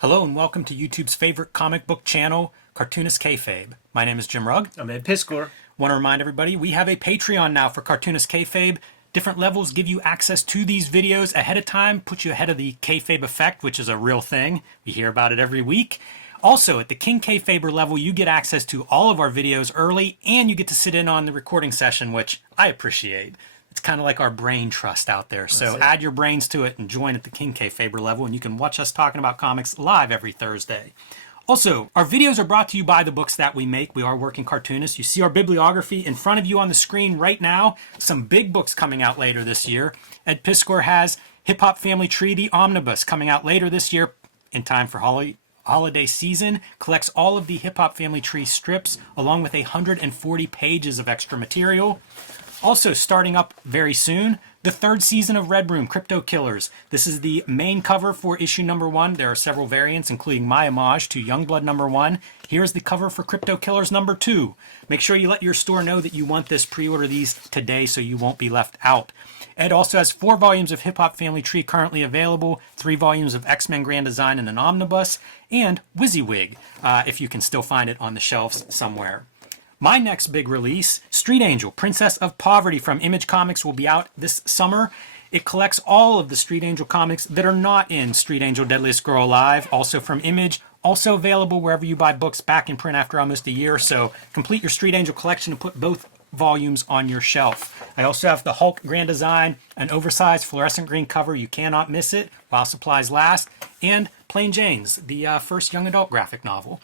Hello and welcome to YouTube's favorite comic book channel, Cartoonist Kayfabe. My name is Jim Rugg. I'm Ed Piscor. Want to remind everybody, we have a Patreon now for Cartoonist Kayfabe. Different levels give you access to these videos ahead of time, put you ahead of the Kayfabe effect, which is a real thing. We hear about it every week. Also, at the King Kayfaber level, you get access to all of our videos early, and you get to sit in on the recording session, which I appreciate. It's kind of like our brain trust out there. So add your brains to it and join at the King Kayfaber level, and you can watch us talking about comics live every Thursday. Also, our videos are brought to you by the books that we make. We are working cartoonists. You see our bibliography in front of you on the screen right now. Some big books coming out later this year. Ed Piscor has Hip Hop Family Tree, the Omnibus, coming out later this year in time for holiday season. Collects all of the Hip Hop Family Tree strips along with 140 pages of extra material. Also starting up very soon, the third season of Red Room, Crypto Killers. This is the main cover for issue number 1. There are several variants, including my homage to Youngblood number 1. Here's the cover for Crypto Killers number 2. Make sure you let your store know that you want this. Pre-order these today so you won't be left out. Ed also has 4 volumes of Hip Hop Family Tree currently available, 3 volumes of X-Men Grand Design in an omnibus, and WYSIWYG, if you can still find it on the shelves somewhere. My next big release, Street Angel, Princess of Poverty from Image Comics, will be out this summer. It collects all of the Street Angel comics that are not in Street Angel Deadliest Girl Alive, also from Image, also available wherever you buy books, back in print after almost a year. So complete your Street Angel collection and put both volumes on your shelf. I also have the Hulk Grand Design, an oversized fluorescent green cover. You cannot miss it while supplies last. And Plain Jane's, the first young adult graphic novel.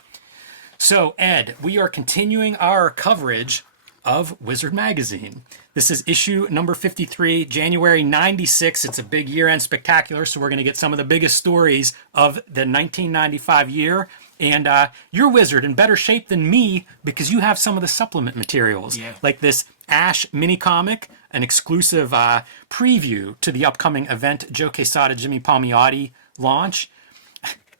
So, Ed, we are continuing our coverage of Wizard Magazine. This is issue number 53, January 96. It's a big year-end spectacular, so we're going to get some of the biggest stories of the 1995 year. And you're Wizard in better shape than me because you have some of the supplement materials, like this Ash mini comic, an exclusive preview to the upcoming event Joe Quesada, Jimmy Palmiotti launch,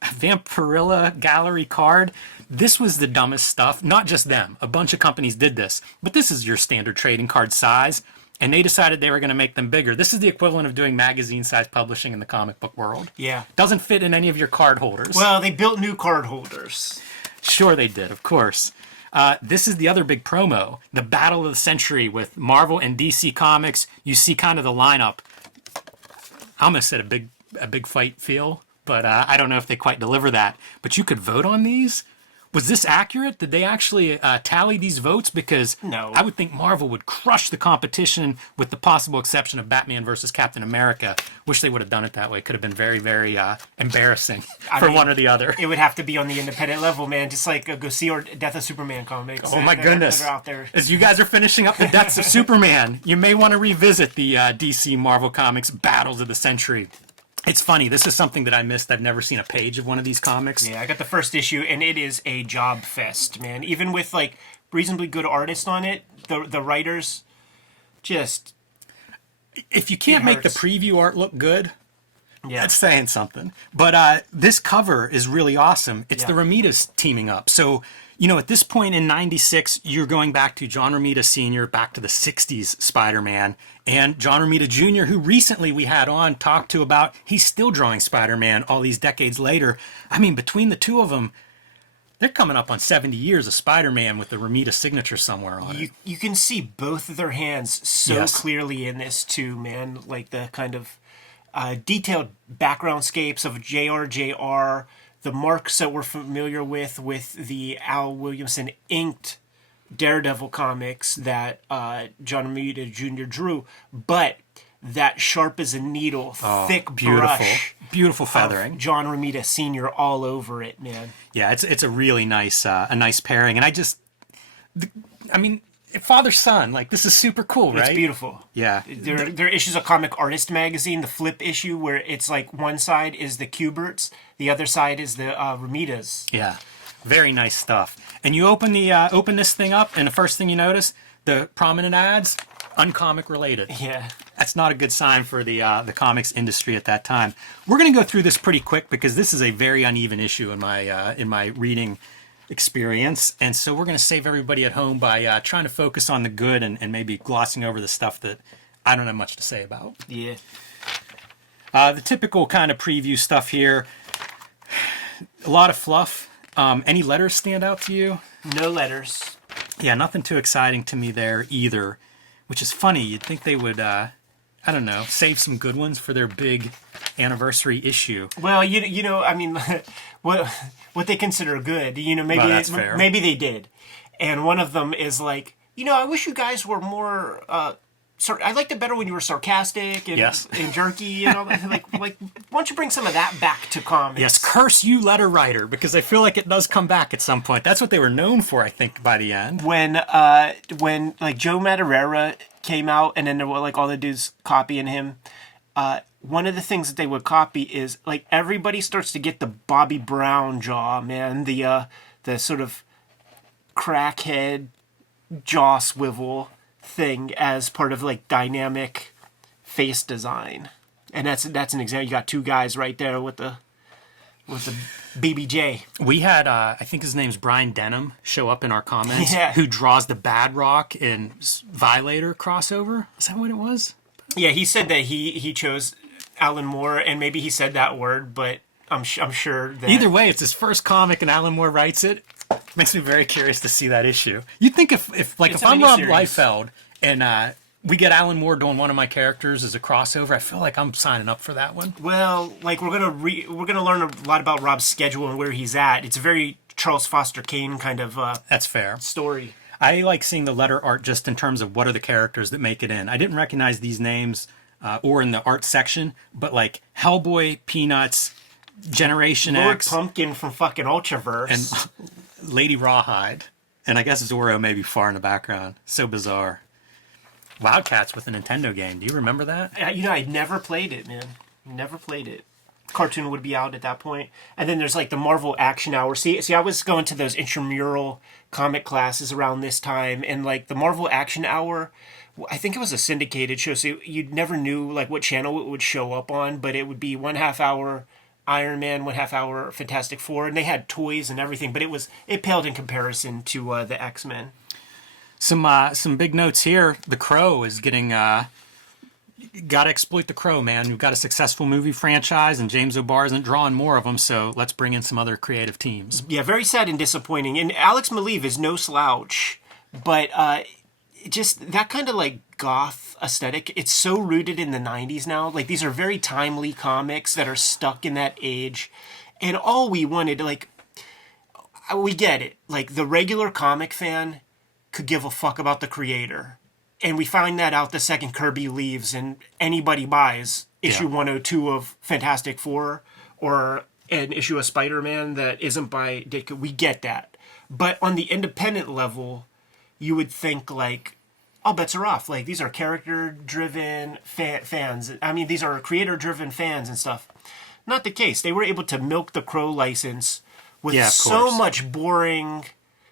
Vampirilla gallery card. This was the dumbest stuff. Not just them. A bunch of companies did this. But this is your standard trading card size. And they decided they were going to make them bigger. This is the equivalent of doing magazine-size publishing in the comic book world. Yeah. Doesn't fit in any of your card holders. Well, they built new card holders. Sure they did, of course. This is the other big promo. The Battle of the Century with Marvel and DC Comics. You see kind of the lineup. I almost said a big fight feel. But I don't know if they quite deliver that. But you could vote on these? Was this accurate? Did they actually tally these votes? Because no. I would think Marvel would crush the competition with the possible exception of Batman versus Captain America. Wish they would have done it that way. Could have been very, very embarrassing for one or the other. It would have to be on the independent level, man. Just like go see our Death of Superman comics. Oh my goodness. That are out there. As you guys are finishing up the Deaths of Superman, you may want to revisit the DC Marvel Comics Battles of the Century. It's funny. This is something that I missed. I've never seen a page of one of these comics. Yeah, I got the first issue, and it is a job fest, man. Even with, like, reasonably good artists on it, the writers just... If you can't make the preview art look good, that's saying something. But this cover is really awesome. It's the Romitas teaming up. So, you know, at this point in 96, you're going back to John Romita Sr., back to the 60s Spider-Man, and John Romita Jr., who recently we had on, talked to about he's still drawing Spider-Man all these decades later. I mean, between the two of them, they're coming up on 70 years of Spider-Man with the Romita signature somewhere on it. You can see both of their hands so clearly in this, too, man. Like the kind of detailed backgroundscapes of JRJR, the marks that we're familiar with the Al Williamson inked Daredevil comics that John Romita Jr. drew, but that sharp as a needle, thick brush, beautiful feathering, John Romita Sr. all over it, man. Yeah, it's a really nice pairing, and I mean, father-son, like, this is super cool, right? It's beautiful. Yeah. There are issues of Comic Artist magazine, the flip issue, where it's like one side is the Kuberts, the other side is the Romitas. Yeah. Very nice stuff. And you open this thing up, and the first thing you notice, the prominent ads, uncomic related. Yeah. That's not a good sign for the comics industry at that time. We're going to go through this pretty quick because this is a very uneven issue in my reading experience. And so we're going to save everybody at home by trying to focus on the good and maybe glossing over the stuff that I don't have much to say about. Yeah. The typical kind of preview stuff here. A lot of fluff. Any letters stand out to you? No letters. Yeah, nothing too exciting to me there either, which is funny. You'd think they would, I don't know, save some good ones for their big anniversary issue. Well, you know, I mean, what they consider good, you know, maybe Well, that's fair. maybe they did, and one of them is like, you know, I wish you guys were more. I liked it better when you were sarcastic and, Yes. and jerky and all that. Like, why don't you bring some of that back to comics? Yes, curse you, letter writer, because I feel like it does come back at some point. That's what they were known for, I think, by the end. When like Joe Madureira came out, and then there were like all the dudes copying him. One of the things that they would copy is like everybody starts to get the Bobby Brown jaw, man. The sort of crackhead jaw swivel thing as part of like dynamic face design, and that's an example. You got two guys right there with the BBJ. We had, I think his name's Brian Denham, show up in our comments, Yeah. who draws the Bad Rock and Violator crossover. Is that what it was? Yeah, he said that he chose Alan Moore, and maybe he said that word, but I'm sure that Either way, it's his first comic, and Alan Moore writes it. Makes me very curious to see that issue. You'd think if It's a I'm Rob miniseries. Liefeld and we get Alan Moore doing one of my characters as a crossover, I feel like I'm signing up for that one. Well, like we're gonna learn a lot about Rob's schedule and where he's at. It's a very Charles Foster Kane kind of That's fair. story. I like seeing the letter art just in terms of what are the characters that make it in. I didn't recognize these names or in the art section, but like Hellboy, Peanuts, Generation Lord X, Pumpkin from fucking Ultraverse. and Lady Rawhide. And I guess Zorro maybe far in the background. So bizarre. Wildcats with a Nintendo game. Do you remember that? You know, I never played it, man. Never played it. Cartoon would be out at that point. And then there's like the Marvel Action Hour. See, I was going to those intramural comic classes around this time, and like the Marvel Action Hour, I think it was a syndicated show, so you never knew like what channel it would show up on, but it would be 1/2 hour Iron Man, 1/2 hour Fantastic Four, and they had toys and everything, but it paled in comparison to the X-Men. Some big notes here. The Crow is getting got to exploit the Crow, man. We've got a successful movie franchise, and James O'Barr isn't drawing more of them, so let's bring in some other creative teams. Yeah, very sad and disappointing. And Alex Maleev is no slouch, but just that kind of like goth aesthetic, it's so rooted in the 90s now. Like these are very timely comics that are stuck in that age. And all we wanted, like, we get it. Like the regular comic fan could give a fuck about the creator. And we find that out the second Kirby leaves and anybody buys issue 102 of Fantastic Four or an issue of Spider-Man that isn't by Dick. We get that. But on the independent level, you would think like, all bets are off. Like these are character-driven fans. I mean, these are creator-driven fans and stuff. Not the case. They were able to milk the Crow license with Yeah, of so course. much boring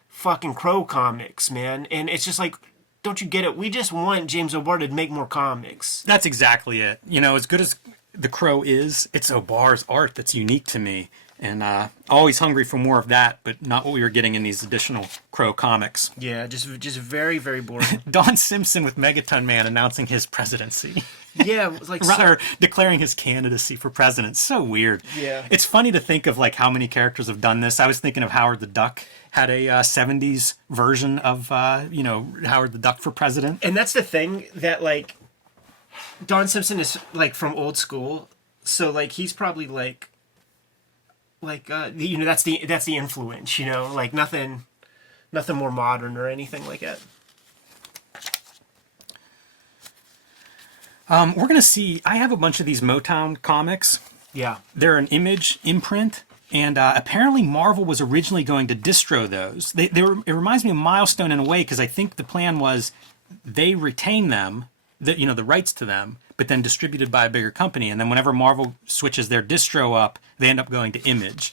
fucking Crow comics, man. And it's just like, don't you get it? We just want James O'Barr to make more comics. That's exactly it. You know, as good as The Crow is, it's O'Barr's art that's unique to me. And always hungry for more of that, but not what we were getting in these additional Crow comics. Yeah, just very, very boring. Don Simpson with Megaton Man announcing his presidency. Yeah, it was like Rather, declaring his candidacy for president. So weird. Yeah. It's funny to think of like how many characters have done this. I was thinking of Howard the Duck had a 70s version of, Howard the Duck for president. And that's the thing that like Don Simpson is like from old school, so like he's probably like that's the influence, you know, like nothing more modern or anything like that. We're going to see, I have a bunch of these Motown comics. Yeah. They're an Image imprint, and apparently Marvel was originally going to distro those. It reminds me of Milestone in a way, because I think the plan was they retain them, the rights to them, but then distributed by a bigger company. And then whenever Marvel switches their distro up, they end up going to Image.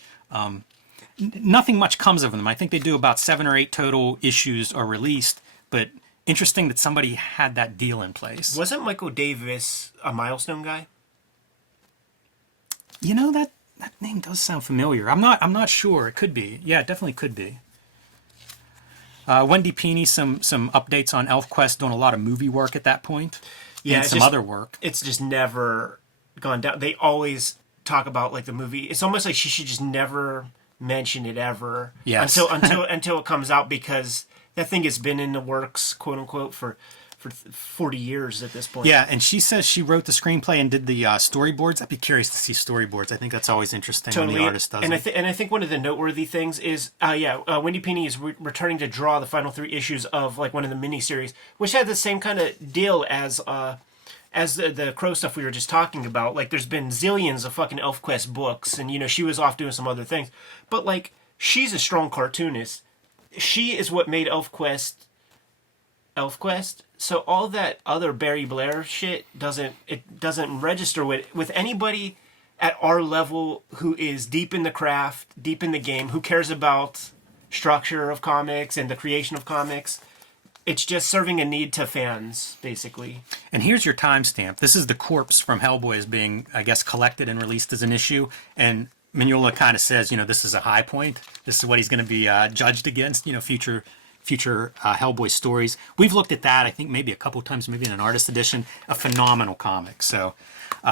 Nothing much comes of them. I think they do about 7 or 8 total issues are released, but interesting that somebody had that deal in place. Wasn't Michael Davis a Milestone guy? You know, that name does sound familiar. I'm not sure. It could be. Yeah, it definitely could be. Wendy Peeney, some updates on ElfQuest, doing a lot of movie work at that point. Yeah, and some other work. It's just never gone down. They always talk about like the movie, it's almost like she should just never mention it ever. Yes. Until it comes out, because that thing has been in the works, quote unquote, for 40 years at this point. Yeah, and she says she wrote the screenplay and did the storyboards. I'd be curious to see storyboards. I think that's always interesting when the artist does it. And I think one of the noteworthy things is, Wendy Pini is returning to draw the final 3 issues of like one of the miniseries, which had the same kind of deal as the Crow stuff we were just talking about. Like, there's been zillions of fucking ElfQuest books, and, you know, she was off doing some other things. But, like, she's a strong cartoonist. She is what made ElfQuest. So all that other Barry Blair shit doesn't register with anybody at our level who is deep in the craft, deep in the game, who cares about structure of comics and the creation of comics. It's just serving a need to fans, basically. And here's your timestamp. This is the corpse from Hellboy is being, I guess, collected and released as an issue. And Mignola kind of says, you know, this is a high point. This is what he's going to be judged against, you know, future Hellboy stories. We've looked at that, I think, maybe a couple times, maybe in an artist edition. A phenomenal comic. So,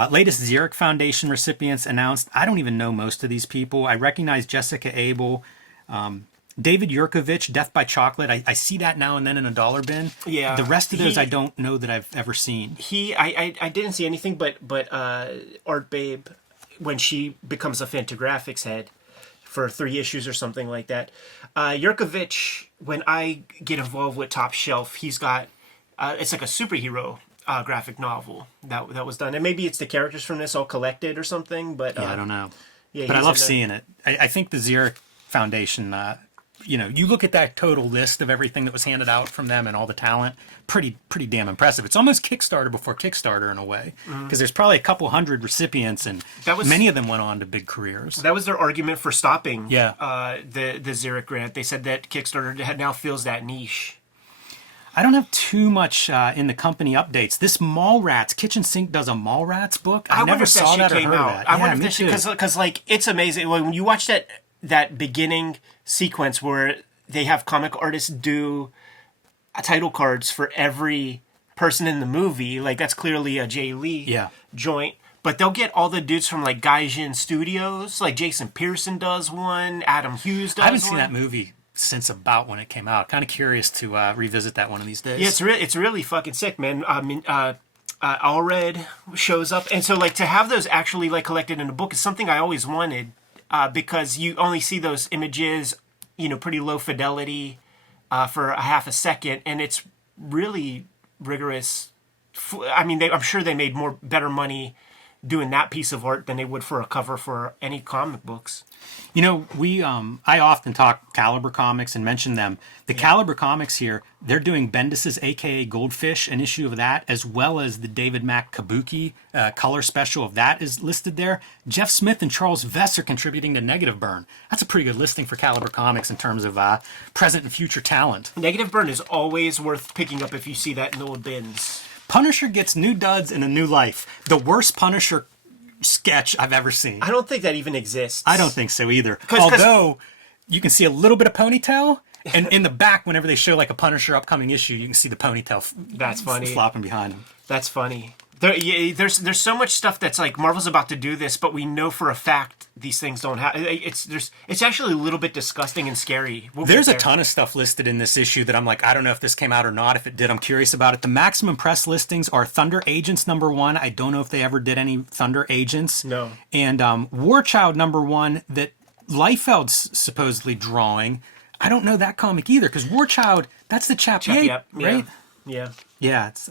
latest Xeric Foundation recipients announced. I don't even know most of these people. I recognize Jessica Abel, David Yurkovich, Death by Chocolate. I see that now and then in a dollar bin. Yeah. The rest of those I don't know that I've ever seen. I didn't see anything but Art Babe, when she becomes a Fantagraphics head for 3 issues or something like that. Yurkovich, when I get involved with Top Shelf, he's got it's like a superhero graphic novel that was done, and maybe it's the characters from this all collected or something. But I don't know. Yeah, but I love seeing it. I think the Xeric Foundation. You know, you look at that total list of everything that was handed out from them and all the talent, pretty damn impressive. It's almost Kickstarter before Kickstarter in a way, because there's probably a couple hundred recipients, and many of them went on to big careers. That was their argument for stopping the Xeric grant. They said that Kickstarter now fills that niche. I don't have too much in the company updates. This Mallrats, Kitchen Sink does a Mallrats book. I never saw that or heard of that. I wonder if because like, it's amazing. When you watch that beginning sequence where they have comic artists do title cards for every person in the movie, like, that's clearly a Jay Lee joint. But they'll get all the dudes from like Gaijin Studios, like Jason Pearson does one, Adam Hughes does one. I haven't seen that movie since about when it came out. Kind of curious to revisit that one of these days. Yeah, it's really fucking sick, man. Allred shows up, and so like to have those actually like collected in a book is something I always wanted. Because you only see those images, you know, pretty low fidelity for a half a second, and it's really rigorous. I mean, I'm sure they made better money doing that piece of art than they would for a cover for any comic books. You know, I often talk Caliber Comics and mention them. The Caliber Comics here, they're doing Bendis's AKA Goldfish, an issue of that, as well as the David Mack Kabuki color special of that is listed there. Jeff Smith and Charles Vess are contributing to Negative Burn. That's a pretty good listing for Caliber Comics in terms of present and future talent. Negative Burn is always worth picking up if you see that in the old bins. Punisher gets new duds and a new life. The worst Punisher sketch I've ever seen. I don't think that even exists. I don't think so either. Although you can see a little bit of ponytail, and in the back, whenever they show like a Punisher upcoming issue, you can see the ponytail. That's funny. Flopping behind him. That's funny. There's so much stuff that's like Marvel's about to do this, but we know for a fact these things don't have. It's actually a little bit disgusting and scary. There's a ton of stuff listed in this issue that I'm like, I don't know if this came out or not. If it did, I'm curious about it. The maximum press listings are Thunder Agents #1. I don't know if they ever did any Thunder Agents. No. And War Child #1 that Liefeld's supposedly drawing. I don't know that comic either, because War Child, that's the Chappie, right? Yeah. Yeah, it's.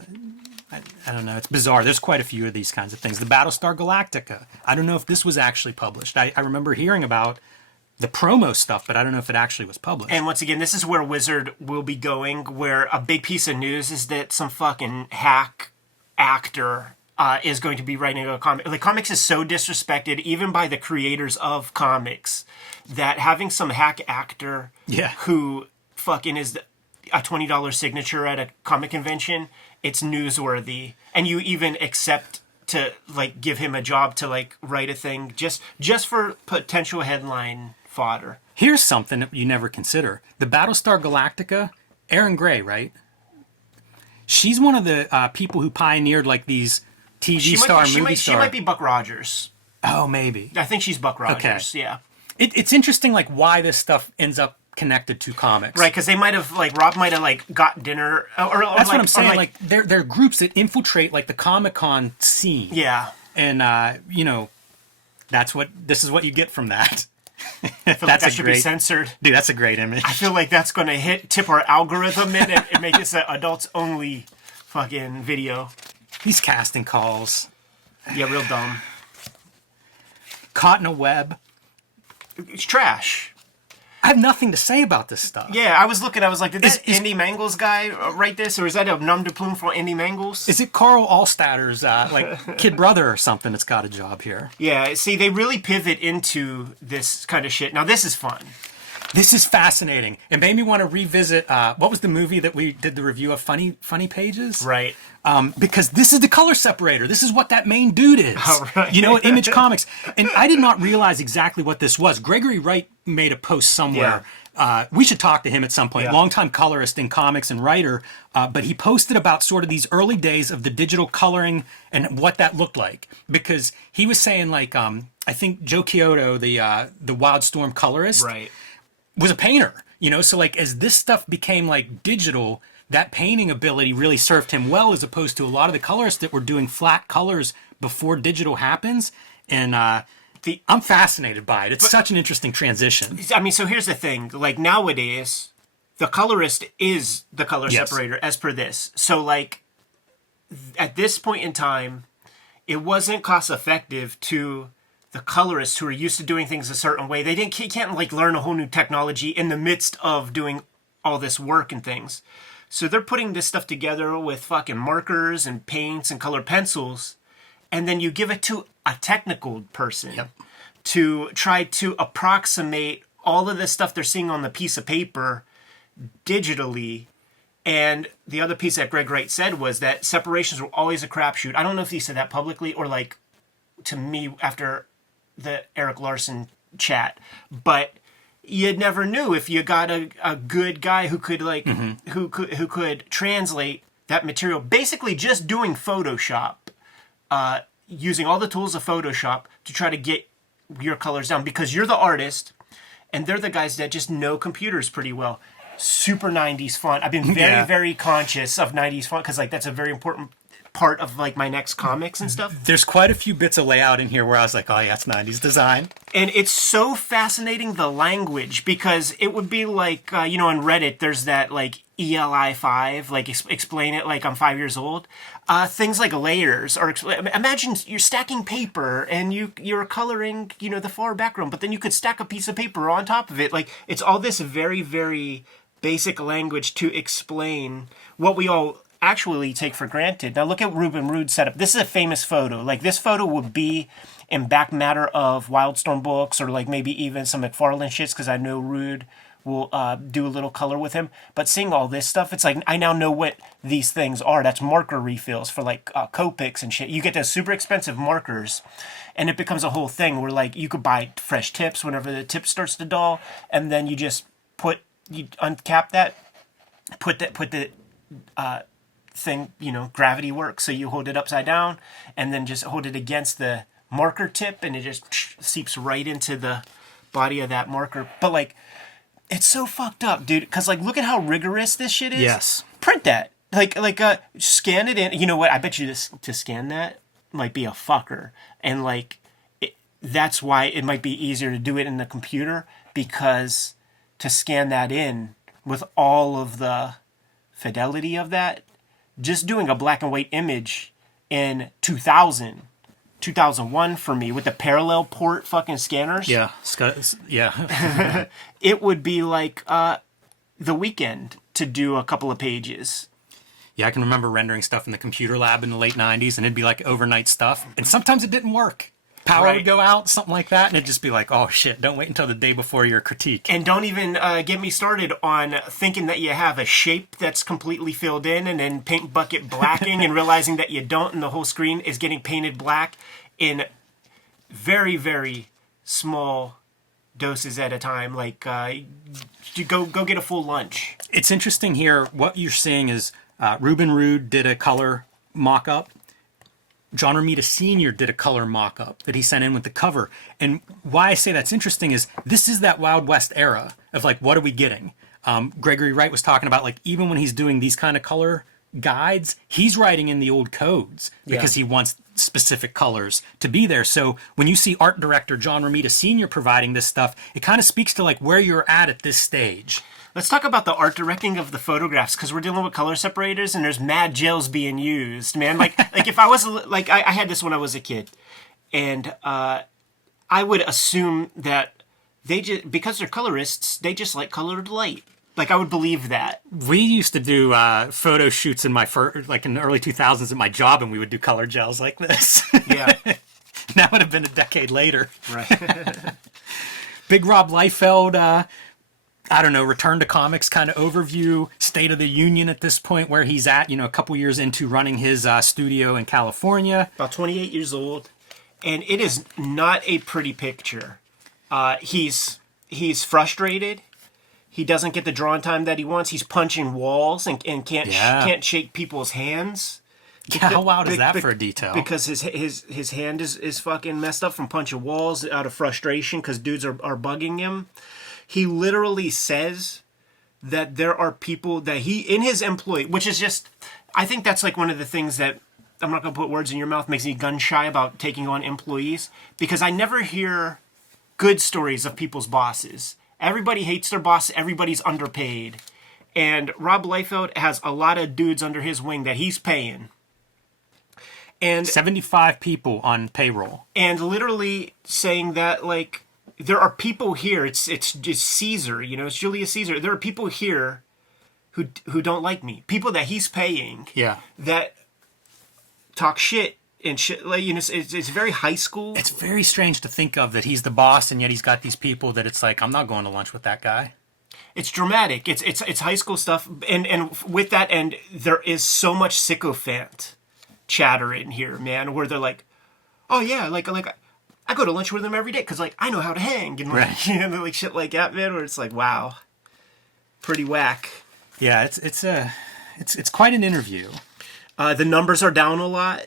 I don't know. It's bizarre. There's quite a few of these kinds of things. The Battlestar Galactica. I don't know if this was actually published. I remember hearing about the promo stuff, but I don't know if it actually was published. And once again, this is where Wizard will be going, where a big piece of news is that some fucking hack actor is going to be writing a comic. Like, comics is so disrespected, even by the creators of comics, that having some hack actor who fucking is a $20 signature at a comic convention, it's newsworthy. And you even accept to like give him a job to like write a thing just for potential headline fodder. Here's something that you never consider. The Battlestar Galactica, Erin Gray, right? She's one of the people who pioneered like these TV movie star. She might be Buck Rogers. Oh, maybe. I think she's Buck Rogers. Okay. Yeah. It's interesting, like, why this stuff ends up connected to comics. Right, because they might have, like, Rob might have, like, got dinner. Or That's like, what I'm saying. or Like, they're groups that infiltrate, like, the Comic-Con scene. yeah. And, you know, this is what you get from that. I feel like that should be censored. Dude, that's a great image. I feel like that's going to tip our algorithm in and make this an adults-only fucking video. These casting calls. Yeah, real dumb. Caught in a web. It's trash. I have nothing to say about this stuff. Yeah, I was like, did that Andy Mangles guy write this? Or is that a nom de plume for Andy Mangles? Is it Carl Allstatter's, like, kid brother or something that's got a job here? Yeah, see, they really pivot into this kind of shit. Now, this is fun. This is fascinating. It made me want to revisit, what was the movie that we did the review of, Funny Pages? Right. Because this is the color separator. This is what that main dude is. Oh, right. You know, at Image Comics. And I did not realize exactly what this was. Gregory Wright made a post somewhere. Yeah. We should talk to him at some point. Yeah. Longtime colorist in comics and writer. But he posted about sort of these early days of the digital coloring and what that looked like. Because he was saying, like, I think Joe Chiodo, the Wildstorm colorist, Right. was a painter. You know, so, like, as this stuff became, like, digital, that painting ability really served him well, as opposed to a lot of the colorists that were doing flat colors before digital happens. And I'm fascinated by it. It's such an interesting transition. I mean, so here's the thing. Like, nowadays, the colorist is the color Yes. separator, as per this. So, like, at this point in time, it wasn't cost effective to the colorists who are used to doing things a certain way. They can't like learn a whole new technology in the midst of doing all this work and things. So they're putting this stuff together with fucking markers and paints and colored pencils, and then you give it to a technical person to try to approximate all of this stuff they're seeing on the piece of paper digitally. And the other piece that Greg Wright said was that separations were always a crapshoot. I don't know if he said that publicly or like to me after the Eric Larson chat, but you never knew if you got a good guy who could like who could translate that material, basically just doing Photoshop, using all the tools of Photoshop to try to get your colors down, because you're the artist and they're the guys that just know computers pretty well. Super 90s font. I've been very conscious of 90s font because like that's a very important part of like my next comics and stuff. There's quite a few bits of layout in here where I was like, oh yeah, it's 90s design. And it's so fascinating, the language, because it would be like, you know, on Reddit, there's that like ELI5, like explain it like I'm 5 years old. Things like layers, or imagine you're stacking paper and you're coloring, you know, the far background, but then you could stack a piece of paper on top of it. Like it's all this very, very basic language to explain what we all actually take for granted. Now look at Ruben Rude's setup. This is a famous photo. Like this photo would be in back matter of Wildstorm books, or like maybe even some McFarlane shits, because I know Rude will do a little color with him. But seeing all this stuff, it's like I now know what these things are. That's marker refills for like Copics and shit. You get those super expensive markers, and it becomes a whole thing where like you could buy fresh tips whenever the tip starts to dull, and then you just you uncap that, put the thing, you know, gravity works, so you hold it upside down and then just hold it against the marker tip and it just seeps right into the body of that marker. But like it's so fucked up, dude, because like look at how rigorous this shit is. Yes. Print that, like scan it in. You know what, I bet you this to scan that might be a fucker, and like that's why it might be easier to do it in the computer, because to scan that in with all of the fidelity of that, just doing a black and white image in 2001 for me with the parallel port fucking scanners. Yeah. Yeah. It would be like the weekend to do a couple of pages. Yeah, I can remember rendering stuff in the computer lab in the late 90s, and it'd be like overnight stuff. And sometimes it didn't work. Power would go out, something like that, and it'd just be like, oh shit, don't wait until the day before your critique. And don't even get me started on thinking that you have a shape that's completely filled in and then paint bucket blacking and realizing that you don't, and the whole screen is getting painted black in very, very small doses at a time. Like, you go get a full lunch. It's interesting here, what you're seeing is Ruben Rude did a color mock-up. John Romita Sr. did a color mock-up that he sent in with the cover. And why I say that's interesting is this is that Wild West era of like, what are we getting? Gregory Wright was talking about like, even when he's doing these kind of color guides, he's writing in the old codes because he wants specific colors to be there. So when you see art director John Romita Sr. providing this stuff, it kind of speaks to like where you're at this stage. Let's talk about the art directing of the photographs, because we're dealing with color separators and there's mad gels being used, man. Like if I was like I had this when I was a kid, and I would assume that they just, because they're colorists, they just like colored light. Like I would believe that. We used to do photo shoots in like in the early 2000s at my job, and we would do color gels like this. Yeah, that would have been a decade later. right. Big Rob Liefeld. I don't know, return to comics kind of overview, state of the union at this point, where he's at, a couple years into running his studio in California. About 28 years old, and it is not a pretty picture. He's frustrated. He doesn't get the drawing time that he wants. He's punching walls and can't shake people's hands. Yeah, how wild is that for a detail? Because his hand is fucking messed up from punching walls out of frustration because dudes are bugging him. He literally says that there are people that he, in his employ, which is just, I think that's like one of the things that, I'm not going to put words in your mouth, makes me gun shy about taking on employees, because I never hear good stories of people's bosses. Everybody hates their boss, everybody's underpaid. And Rob Liefeld has a lot of dudes under his wing that he's paying. And 75 people on payroll. And literally saying that, like, there are people here. It's just Caesar, it's Julius Caesar. There are people here who don't like me. People that he's paying. Yeah. That talk shit and shit. Like, it's very high school. It's very strange to think of that he's the boss, and yet he's got these people that it's like, I'm not going to lunch with that guy. It's dramatic. It's high school stuff, and with that, and there is so much sycophant chatter in here, man, where they're like, oh yeah, like I go to lunch with them every day because, like, I know how to hang. And, like, right. Like, shit like that, man, where it's like, wow. Pretty whack. Yeah, it's quite an interview. The numbers are down a lot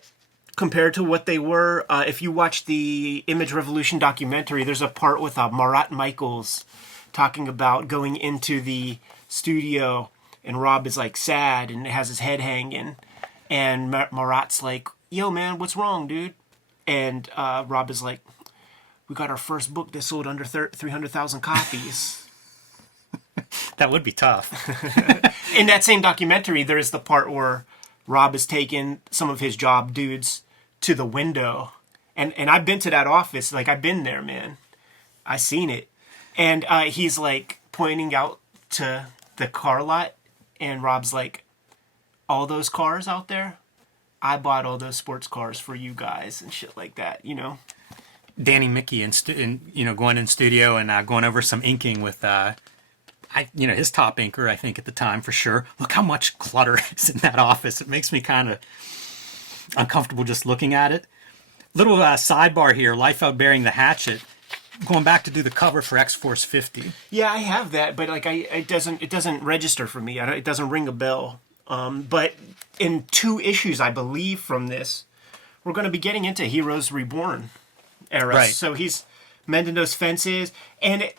compared to what they were. If you watch the Image Revolution documentary, there's a part with Marat Michaels talking about going into the studio, and Rob is, like, sad and has his head hanging. And Marat's like, yo, man, what's wrong, dude? And Rob is like, we got our first book that sold under 300,000 copies. That would be tough. In that same documentary, there is the part where Rob is taking some of his job dudes to the window. And I've been to that office. Like, I've been there, man. I seen it. And he's, like, pointing out to the car lot. And Rob's like, all those cars out there? I bought all those sports cars for you guys and shit like that, Danny Mickey going in studio and going over some inking with his top inker, I think, at the time, for sure. Look how much clutter is in that office. It makes me kind of uncomfortable just looking at it. Little sidebar here, Liefeld bearing the hatchet, going back to do the cover for X-Force 50. Yeah, I have that, but like it doesn't register for me. It doesn't ring a bell. But in 2 issues, I believe, from this, we're going to be getting into Heroes Reborn era. Right. So he's mending those fences. And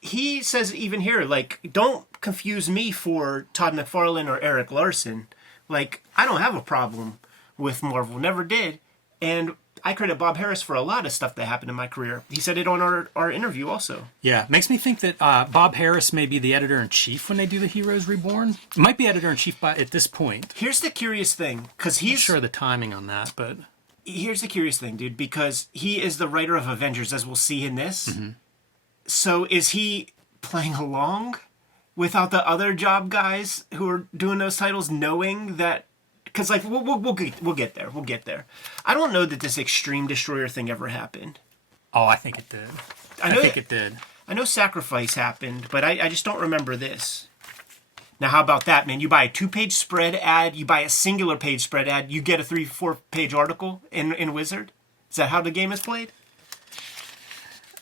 he says even here, like, don't confuse me for Todd McFarlane or Eric Larson. Like, I don't have a problem with Marvel. Never did. And I credit Bob Harris for a lot of stuff that happened in my career. He said it on our interview also. Yeah. Makes me think that Bob Harris may be the editor-in-chief when they do the Heroes Reborn. It might be editor-in-chief at this point. Here's the curious thing, because he's... I'm not sure of the timing on that, but... Here's the curious thing, dude, because he is the writer of Avengers, as we'll see in this. Mm-hmm. So is he playing along without the other job guys who are doing those titles knowing that... Because, like, we'll get there. We'll get there. I don't know that this Extreme Destroyer thing ever happened. Oh, I think it did. I think it did. I know Sacrifice happened, but I just don't remember this. Now, how about that, man? You buy a 2-page spread ad, you buy a singular page spread ad, you get a 3-4 page article in Wizard? Is that how the game is played?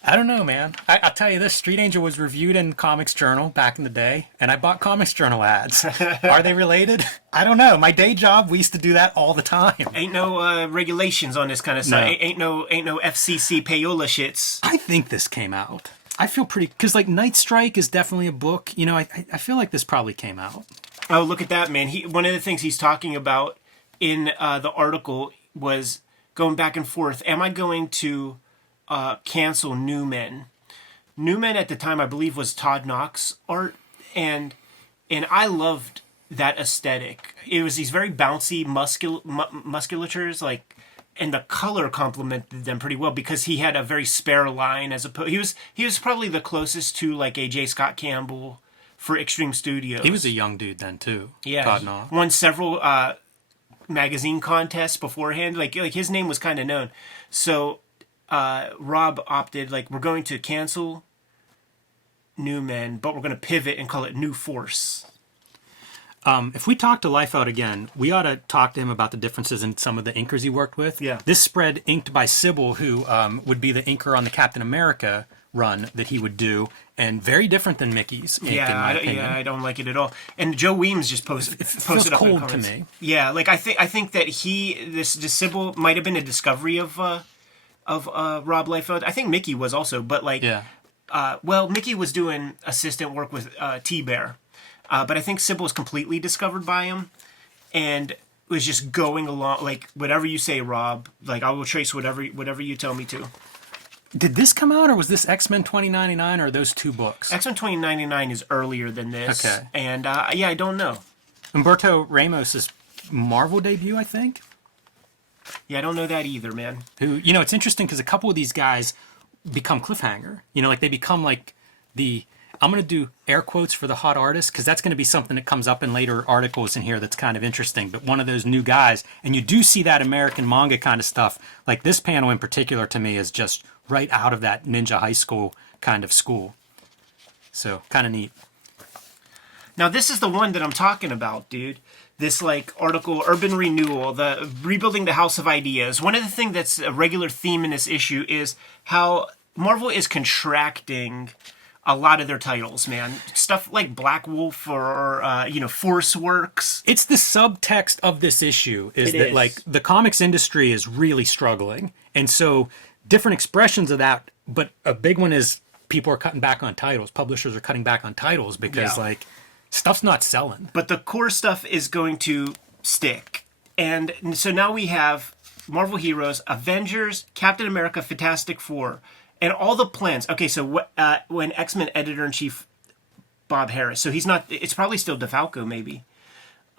I don't know, man. I'll tell you this, Street Angel was reviewed in Comics Journal back in the day, and I bought Comics Journal ads. Are they related? I don't know. My day job, we used to do that all the time. Ain't no regulations on this kind of stuff. Ain't no FCC payola shits. I think this came out. I feel pretty, because like Night Strike is definitely a book. You know, I feel like this probably came out. Oh, look at that, man. One of the things he's talking about in the article was going back and forth. Am I going to cancel Newman? Newman at the time, I believe, was Todd Knox art, and I loved that aesthetic. It was these very bouncy musculatures, like, and the color complemented them pretty well because he had a very spare line as opposed. He was probably the closest to like a J. Scott Campbell for Extreme Studios. He was a young dude then too. Yeah, Todd Knox won several magazine contests beforehand. Like his name was kind of known. So Rob opted, like, we're going to cancel Newman, but we're going to pivot and call it New Force. If we talk to Liefeld again, we ought to talk to him about the differences in some of the inkers he worked with. Yeah. This spread inked by Sybil, who would be the inker on the Captain America run that he would do, and very different than Mickey's ink, in my opinion. I don't like it at all. And Joe Weems just posted feels up in cold comments. to me. Yeah, like I think that this Sybil might have been a discovery of Rob Liefeld. I think Mickey was also, but like, Yeah. well, Mickey was doing assistant work with T-Bear. But I think Sybil was completely discovered by him and was just going along, like, whatever you say, Rob, like, I will trace whatever you tell me to. Did this come out, or was this X-Men 2099, or those two books? X-Men 2099 is earlier than this. Okay. And, yeah, I don't know. Humberto Ramos' Marvel debut, I think? Yeah, I don't know that either, man. Who, you know, it's interesting because a couple of these guys become cliffhanger. You know, like they become like the... I'm going to do air quotes for the hot artist because that's going to be something that comes up in later articles in here that's kind of interesting. But one of those new guys, and you do see that American manga kind of stuff. Like this panel in particular to me is just right out of that Ninja High School kind of school. So kind of neat. Now this is the one that I'm talking about, dude. This like article, Urban Renewal, the rebuilding the House of Ideas. One of the things that's a regular theme in this issue is how Marvel is contracting a lot of their titles, man. Stuff like Black Wolf or Force Works. It's the subtext of this issue is that like the comics industry is really struggling. And so different expressions of that, but a big one is people are cutting back on titles. Publishers are cutting back on titles because like stuff's not selling. But the core stuff is going to stick. And so now we have Marvel Heroes, Avengers, Captain America, Fantastic Four, and all the plans. Okay, so when X-Men editor-in-chief Bob Harris, so he's not, it's probably still DeFalco maybe.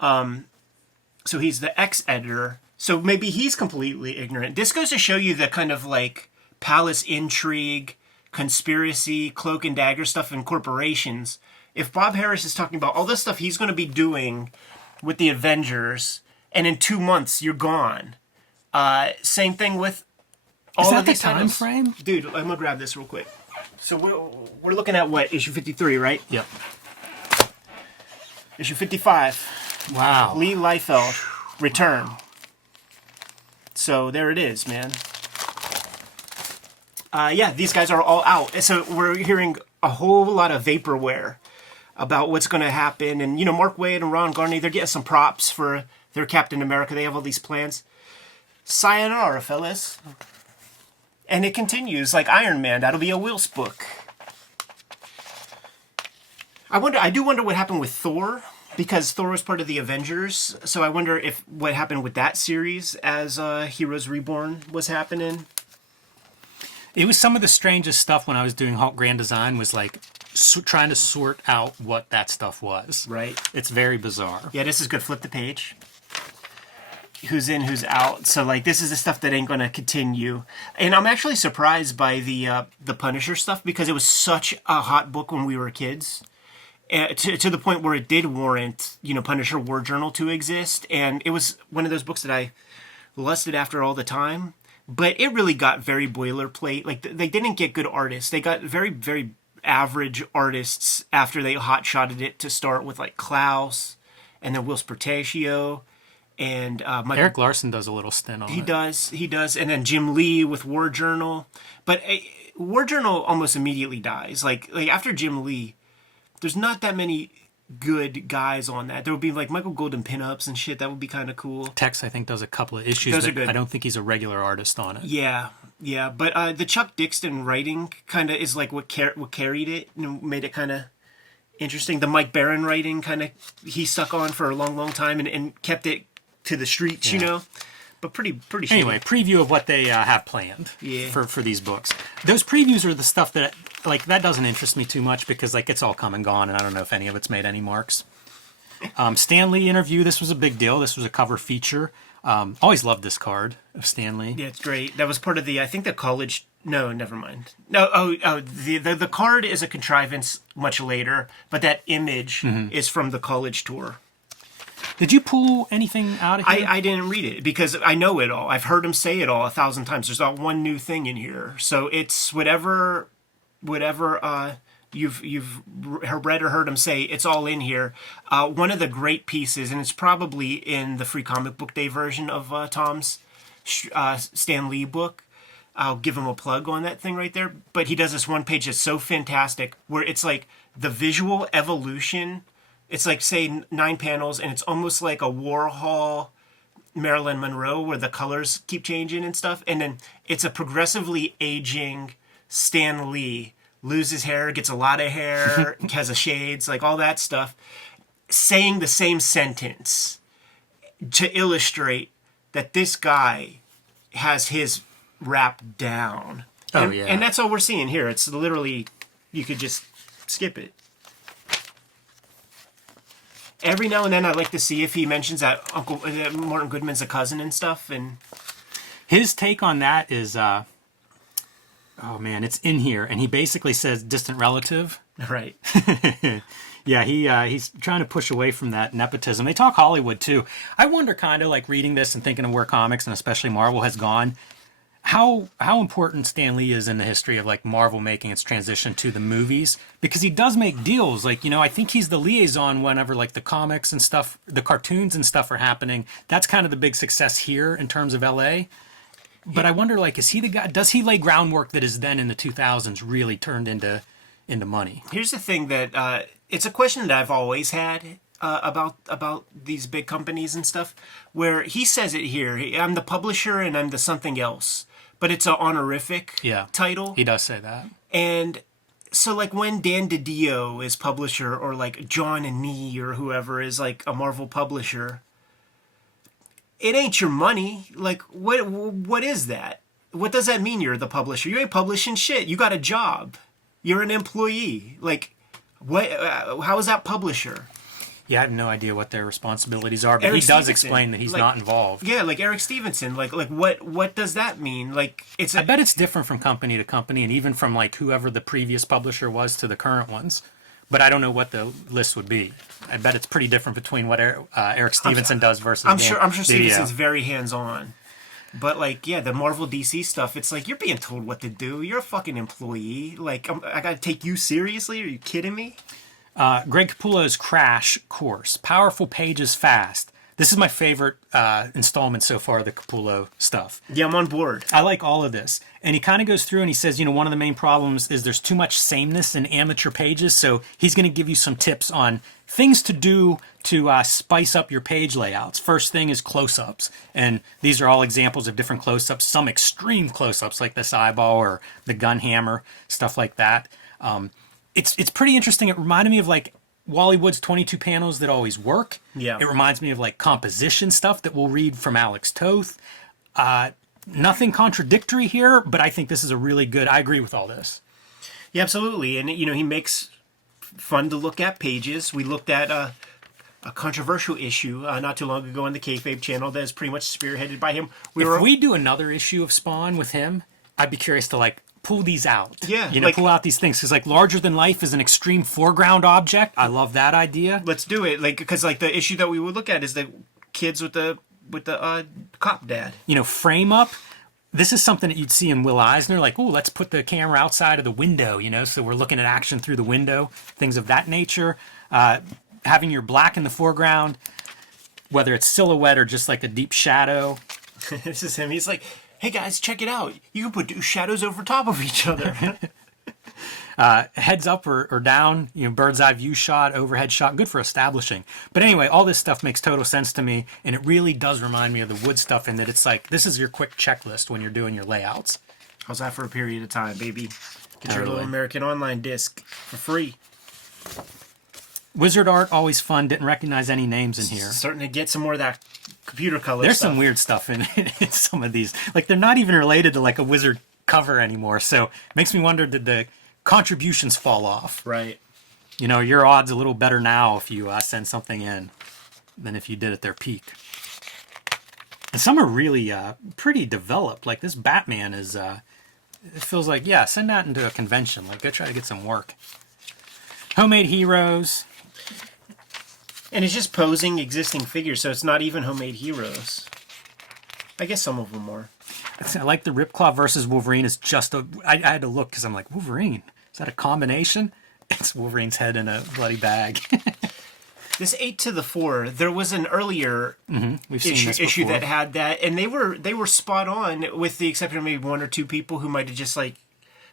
So he's the ex-editor, so maybe he's completely ignorant. This goes to show you the kind of like palace intrigue, conspiracy, cloak and dagger stuff in corporations. If Bob Harris is talking about all this stuff he's going to be doing with the Avengers, and in 2 months you're gone. Same thing with all of these time frame? Dude, I'm gonna grab this real quick. So we're looking at what, issue 53, right? Yep. Issue 55. Wow. Lee Liefeld, return. So there it is, man. Yeah, these guys are all out. So we're hearing a whole lot of vaporware about what's going to happen. And, you know, Mark Waid and Ron Garney, they're getting some props for their Captain America. They have all these plans. Sayonara, fellas. And it continues like Iron Man. That'll be a Wills book. I do wonder what happened with Thor, because Thor was part of the Avengers. So I wonder if what happened with that series as Heroes Reborn was happening. It was some of the strangest stuff when I was doing Hulk Grand Design was like trying to sort out what that stuff was. Right. It's very bizarre. Yeah, this is good. Flip the page. Who's in, who's out. So, like, this is the stuff that ain't going to continue. And I'm actually surprised by the Punisher stuff because it was such a hot book when we were kids. To the point where it did warrant, you know, Punisher War Journal to exist. And it was one of those books that I lusted after all the time. But it really got very boilerplate. Like, they didn't get good artists. They got very, very average artists after they hot-shotted it to start with, like, Klaus and then Whilce Portacio. And Eric Larson does a little stint on it. He does. And then Jim Lee with War Journal. But War Journal almost immediately dies. Like after Jim Lee, there's not that many good guys on that. There would be like Michael Golden pinups and shit. That would be kind of cool. Tex, I think, does a couple of issues. Those are but good. I don't think he's a regular artist on it. Yeah. But the Chuck Dixon writing kind of is like what carried it and made it kind of interesting. The Mike Barron writing kind of he stuck on for a long time and kept it to the streets, you know. But pretty Anyway, preview of what they have planned for these books. Those previews are the stuff that, like, that doesn't interest me too much because, like, it's all come and gone, and I don't know if any of it's made any marks. Stan Lee interview, this was a big deal. This was a cover feature. Always loved this card of Stan Lee. Yeah, it's great. That was part of the, I think the college, no, never mind. No, the card is a contrivance much later, but that image is from the college tour. Did you pull anything out of here? I didn't read it because I know it all. I've heard him say it all 1,000 times. There's not one new thing in here. So it's whatever you've read or heard him say, it's all in here. One of the great pieces, and it's probably in the Free Comic Book Day version of Tom's Stan Lee book. I'll give him a plug on that thing right there. But he does this one page that's so fantastic where it's like the visual evolution. It's like, say, 9 panels, and it's almost like a Warhol Marilyn Monroe where the colors keep changing and stuff. And then it's a progressively aging Stan Lee. Loses hair, gets a lot of hair, has a shades, like all that stuff. Saying the same sentence to illustrate that this guy has his rap down. Oh, and, yeah. And that's all we're seeing here. It's literally, you could just skip it. Every now and then I like to see if he mentions that Martin Goodman's a cousin and stuff. And his take on that is, oh man, it's in here. And he basically says distant relative. right. Yeah, he's trying to push away from that nepotism. They talk Hollywood too. I wonder, kind of like reading this and thinking of where comics and especially Marvel has gone, how important Stan Lee is in the history of like Marvel making its transition to the movies, because he does make deals. Like, you know, I think he's the liaison whenever like the comics and stuff, the cartoons and stuff are happening. That's kind of the big success here in terms of LA. But I wonder, like, is he the guy? Does he lay groundwork that is then in the 2000s really turned into money? Here's the thing that it's a question that I've always had about these big companies and stuff, where he says it here. I'm the publisher and I'm the something else, but it's an honorific title. He does say that. And so, like, when Dan DiDio is publisher, or like John and Nee or whoever is like a Marvel publisher, it ain't your money. Like, what is that? What does that mean? You're the publisher. You ain't publishing shit. You got a job. You're an employee. Like, what? How is that publisher? Yeah, I have no idea what their responsibilities are, but Eric he does Stevenson, explain that he's like, not involved. Yeah, like Eric Stevenson. Like what does that mean? Like, I bet it's different from company to company, and even from like whoever the previous publisher was to the current ones. But I don't know what the list would be. I bet it's pretty different between what Eric Stevenson does versus I'm sure DiDio. Stevenson's very hands-on. But, like, yeah, the Marvel DC stuff, it's like, you're being told what to do. You're a fucking employee. Like, I gotta take you seriously? Are you kidding me? Greg Capullo's Crash course. Powerful pages fast. This is my favorite installment so far of the Capullo stuff. Yeah, I'm on board. I like all of this. And he kind of goes through and he says, you know, one of the main problems is there's too much sameness in amateur pages. So he's going to give you some tips on things to do to spice up your page layouts. First thing is close-ups. And these are all examples of different close-ups, some extreme close-ups like this eyeball or the gun hammer, stuff like that. It's pretty interesting. It reminded me of like Wally Wood's 22 panels that always work. Yeah. It reminds me of like composition stuff that we'll read from Alex Toth. Nothing contradictory here, but I think this is a really good, I agree with all this. Yeah, absolutely. And, you know, he makes fun to look at pages. We looked at a controversial issue not too long ago on the Kayfabe channel that is pretty much spearheaded by him. If we do another issue of Spawn with him, I'd be curious to like pull these out. Yeah. You know, like, pull out these things. Because like larger than life is an extreme foreground object. I love that idea. Let's do it. Like, because like the issue that we would look at is the kids with the cop dad. You know, frame up. This is something that you'd see in Will Eisner, like, oh, let's put the camera outside of the window, you know, so we're looking at action through the window, things of that nature. Having your black in the foreground, whether it's silhouette or just like a deep shadow. This is him. He's like, hey guys, check it out. You can put two shadows over top of each other. Heads up or down, bird's eye view shot, overhead shot, good for establishing. But anyway, all this stuff makes total sense to me, and it really does remind me of the wood stuff in that it's like, this is your quick checklist when you're doing your layouts. How's that for a period of time, baby? Get your Totally. little American Online disc for free. Wizard art, always fun. Didn't recognize any names in here. Starting to get some more of that computer color There's stuff. some weird stuff in some of these. Like, they're not even related to like a Wizard cover anymore, so it makes me wonder, did the contributions fall off? Right. Your odds a little better now if you send something in than if you did at their peak. And some are really pretty developed. Like this Batman is, it feels like, yeah, send that into a convention. Like, go try to get some work. Homemade heroes. And it's just posing existing figures, so it's not even homemade heroes. I guess some of them are. I like the Ripclaw versus Wolverine is just a... I had to look because I'm like, Wolverine? Is that a combination? It's Wolverine's head in a bloody bag. This 8-4, there was an earlier We've seen this issue before. that had that, and they were spot on, with the exception of maybe one or two people who might have just like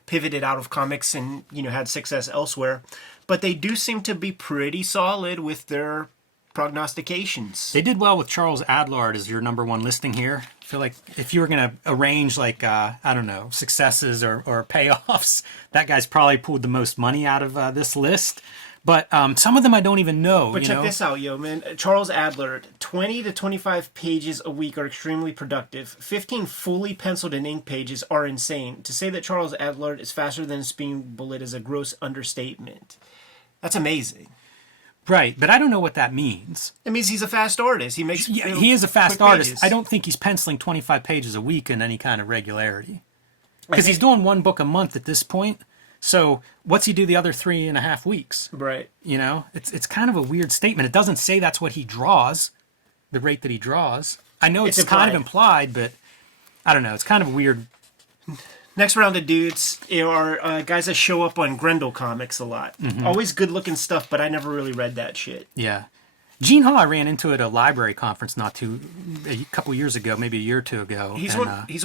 pivoted out of comics and had success elsewhere. But they do seem to be pretty solid with their prognostications. They did well with Charles Adlard as your number one listing here. I feel like if you were going to arrange like, I don't know, successes or payoffs, that guy's probably pulled the most money out of this list. But some of them I don't even know. But check this out, yo, man. Charles Adler, 20 to 25 pages a week are extremely productive. 15 fully penciled and ink pages are insane. To say that Charles Adler is faster than a speeding bullet is a gross understatement. That's amazing. Right, but I don't know what that means. It means he's a fast artist. He makes He is a fast quick artist. pages. I don't think he's penciling 25 pages a week in any kind of regularity. Because he's doing one book a month at this point. So what's he do the other 3.5 weeks? Right. It's kind of a weird statement. It doesn't say that's what he draws, the rate that he draws. I know it's kind of implied, but I don't know. It's kind of weird. Next round of dudes are guys that show up on Grendel comics a lot. Always good looking stuff, but I never really read that shit. Yeah. Gene Hall I ran into at a library conference a couple years ago, maybe a year or two ago. He's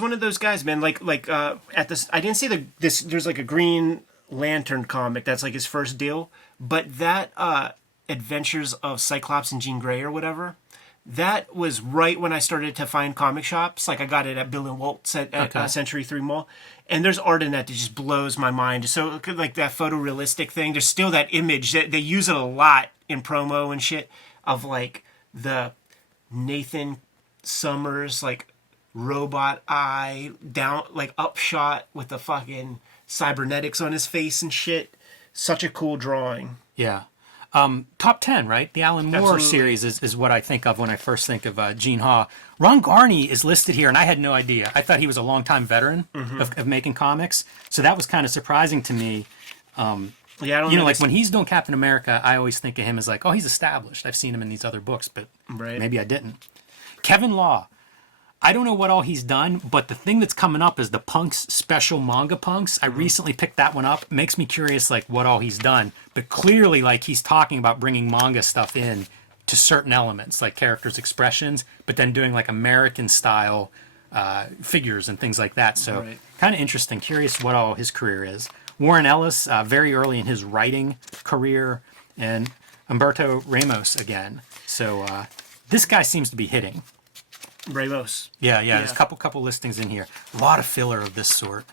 one of those guys, man. Like at this, I didn't see this. There's like a Green Lantern comic that's like his first deal, but that Adventures of Cyclops and Jean Grey or whatever. That was right when I started to find comic shops. Like I got it at Bill and Walt's at Century 3 Mall. And there's art in that just blows my mind. So like that photorealistic thing, there's still that image that they use it a lot in promo and shit of like the Nathan Summers like robot eye down like upshot with the fucking cybernetics on his face and shit. Such a cool drawing. Yeah. Top 10, right? The Alan Moore Absolutely. series is what I think of when I first think of Gene Ha. Ron Garney is listed here, and I had no idea. I thought he was a longtime veteran of making comics, so that was kind of surprising to me. Yeah, I don't know. Like when he's doing Captain America, I always think of him as like, oh, he's established. I've seen him in these other books, but maybe I didn't. Kevin Law. I don't know what all he's done, but the thing that's coming up is the Punks special manga Punks. I recently picked that one up. Makes me curious, like, what all he's done. But clearly, like, he's talking about bringing manga stuff in to certain elements, like characters' expressions, but then doing, like, American-style figures and things like that. So kind of interesting. Curious what all his career is. Warren Ellis, very early in his writing career, and Humberto Ramos again. So this guy seems to be hitting. Ramos. Yeah. There's a couple listings in here. A lot of filler of this sort.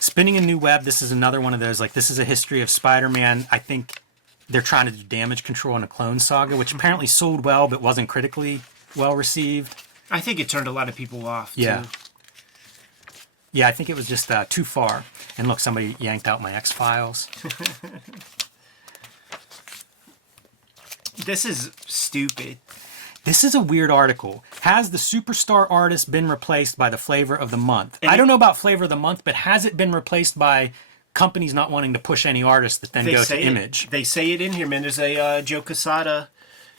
Spinning a New Web. This is another one of those. Like, this is a history of Spider-Man. I think they're trying to do damage control in a Clone Saga, which apparently sold well, but wasn't critically well received. I think it turned a lot of people off, Yeah. too. Yeah, I think it was just too far. And look, somebody yanked out my X-Files. This is stupid. This is a weird article. Has the superstar artist been replaced by the flavor of the month? I don't know about flavor of the month, but has it been replaced by companies not wanting to push any artists that then go to Image? They say it in here, man. There's a Joe Quesada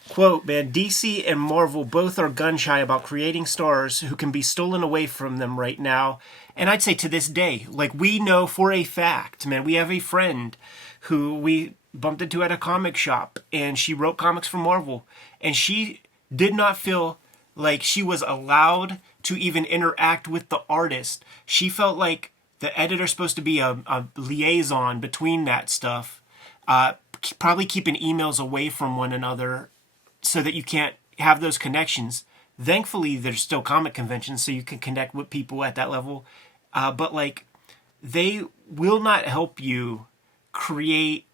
quote, man. DC and Marvel both are gun-shy about creating stars who can be stolen away from them right now. And I'd say to this day, like, we know for a fact, man, we have a friend who we bumped into at a comic shop, and she wrote comics for Marvel, and she did not feel Like, she was allowed to even interact with the artist. She felt like the editor's supposed to be a liaison between that stuff, probably keeping emails away from one another so that you can't have those connections. Thankfully, there's still comic conventions, so you can connect with people at that level. But, like, they will not help you create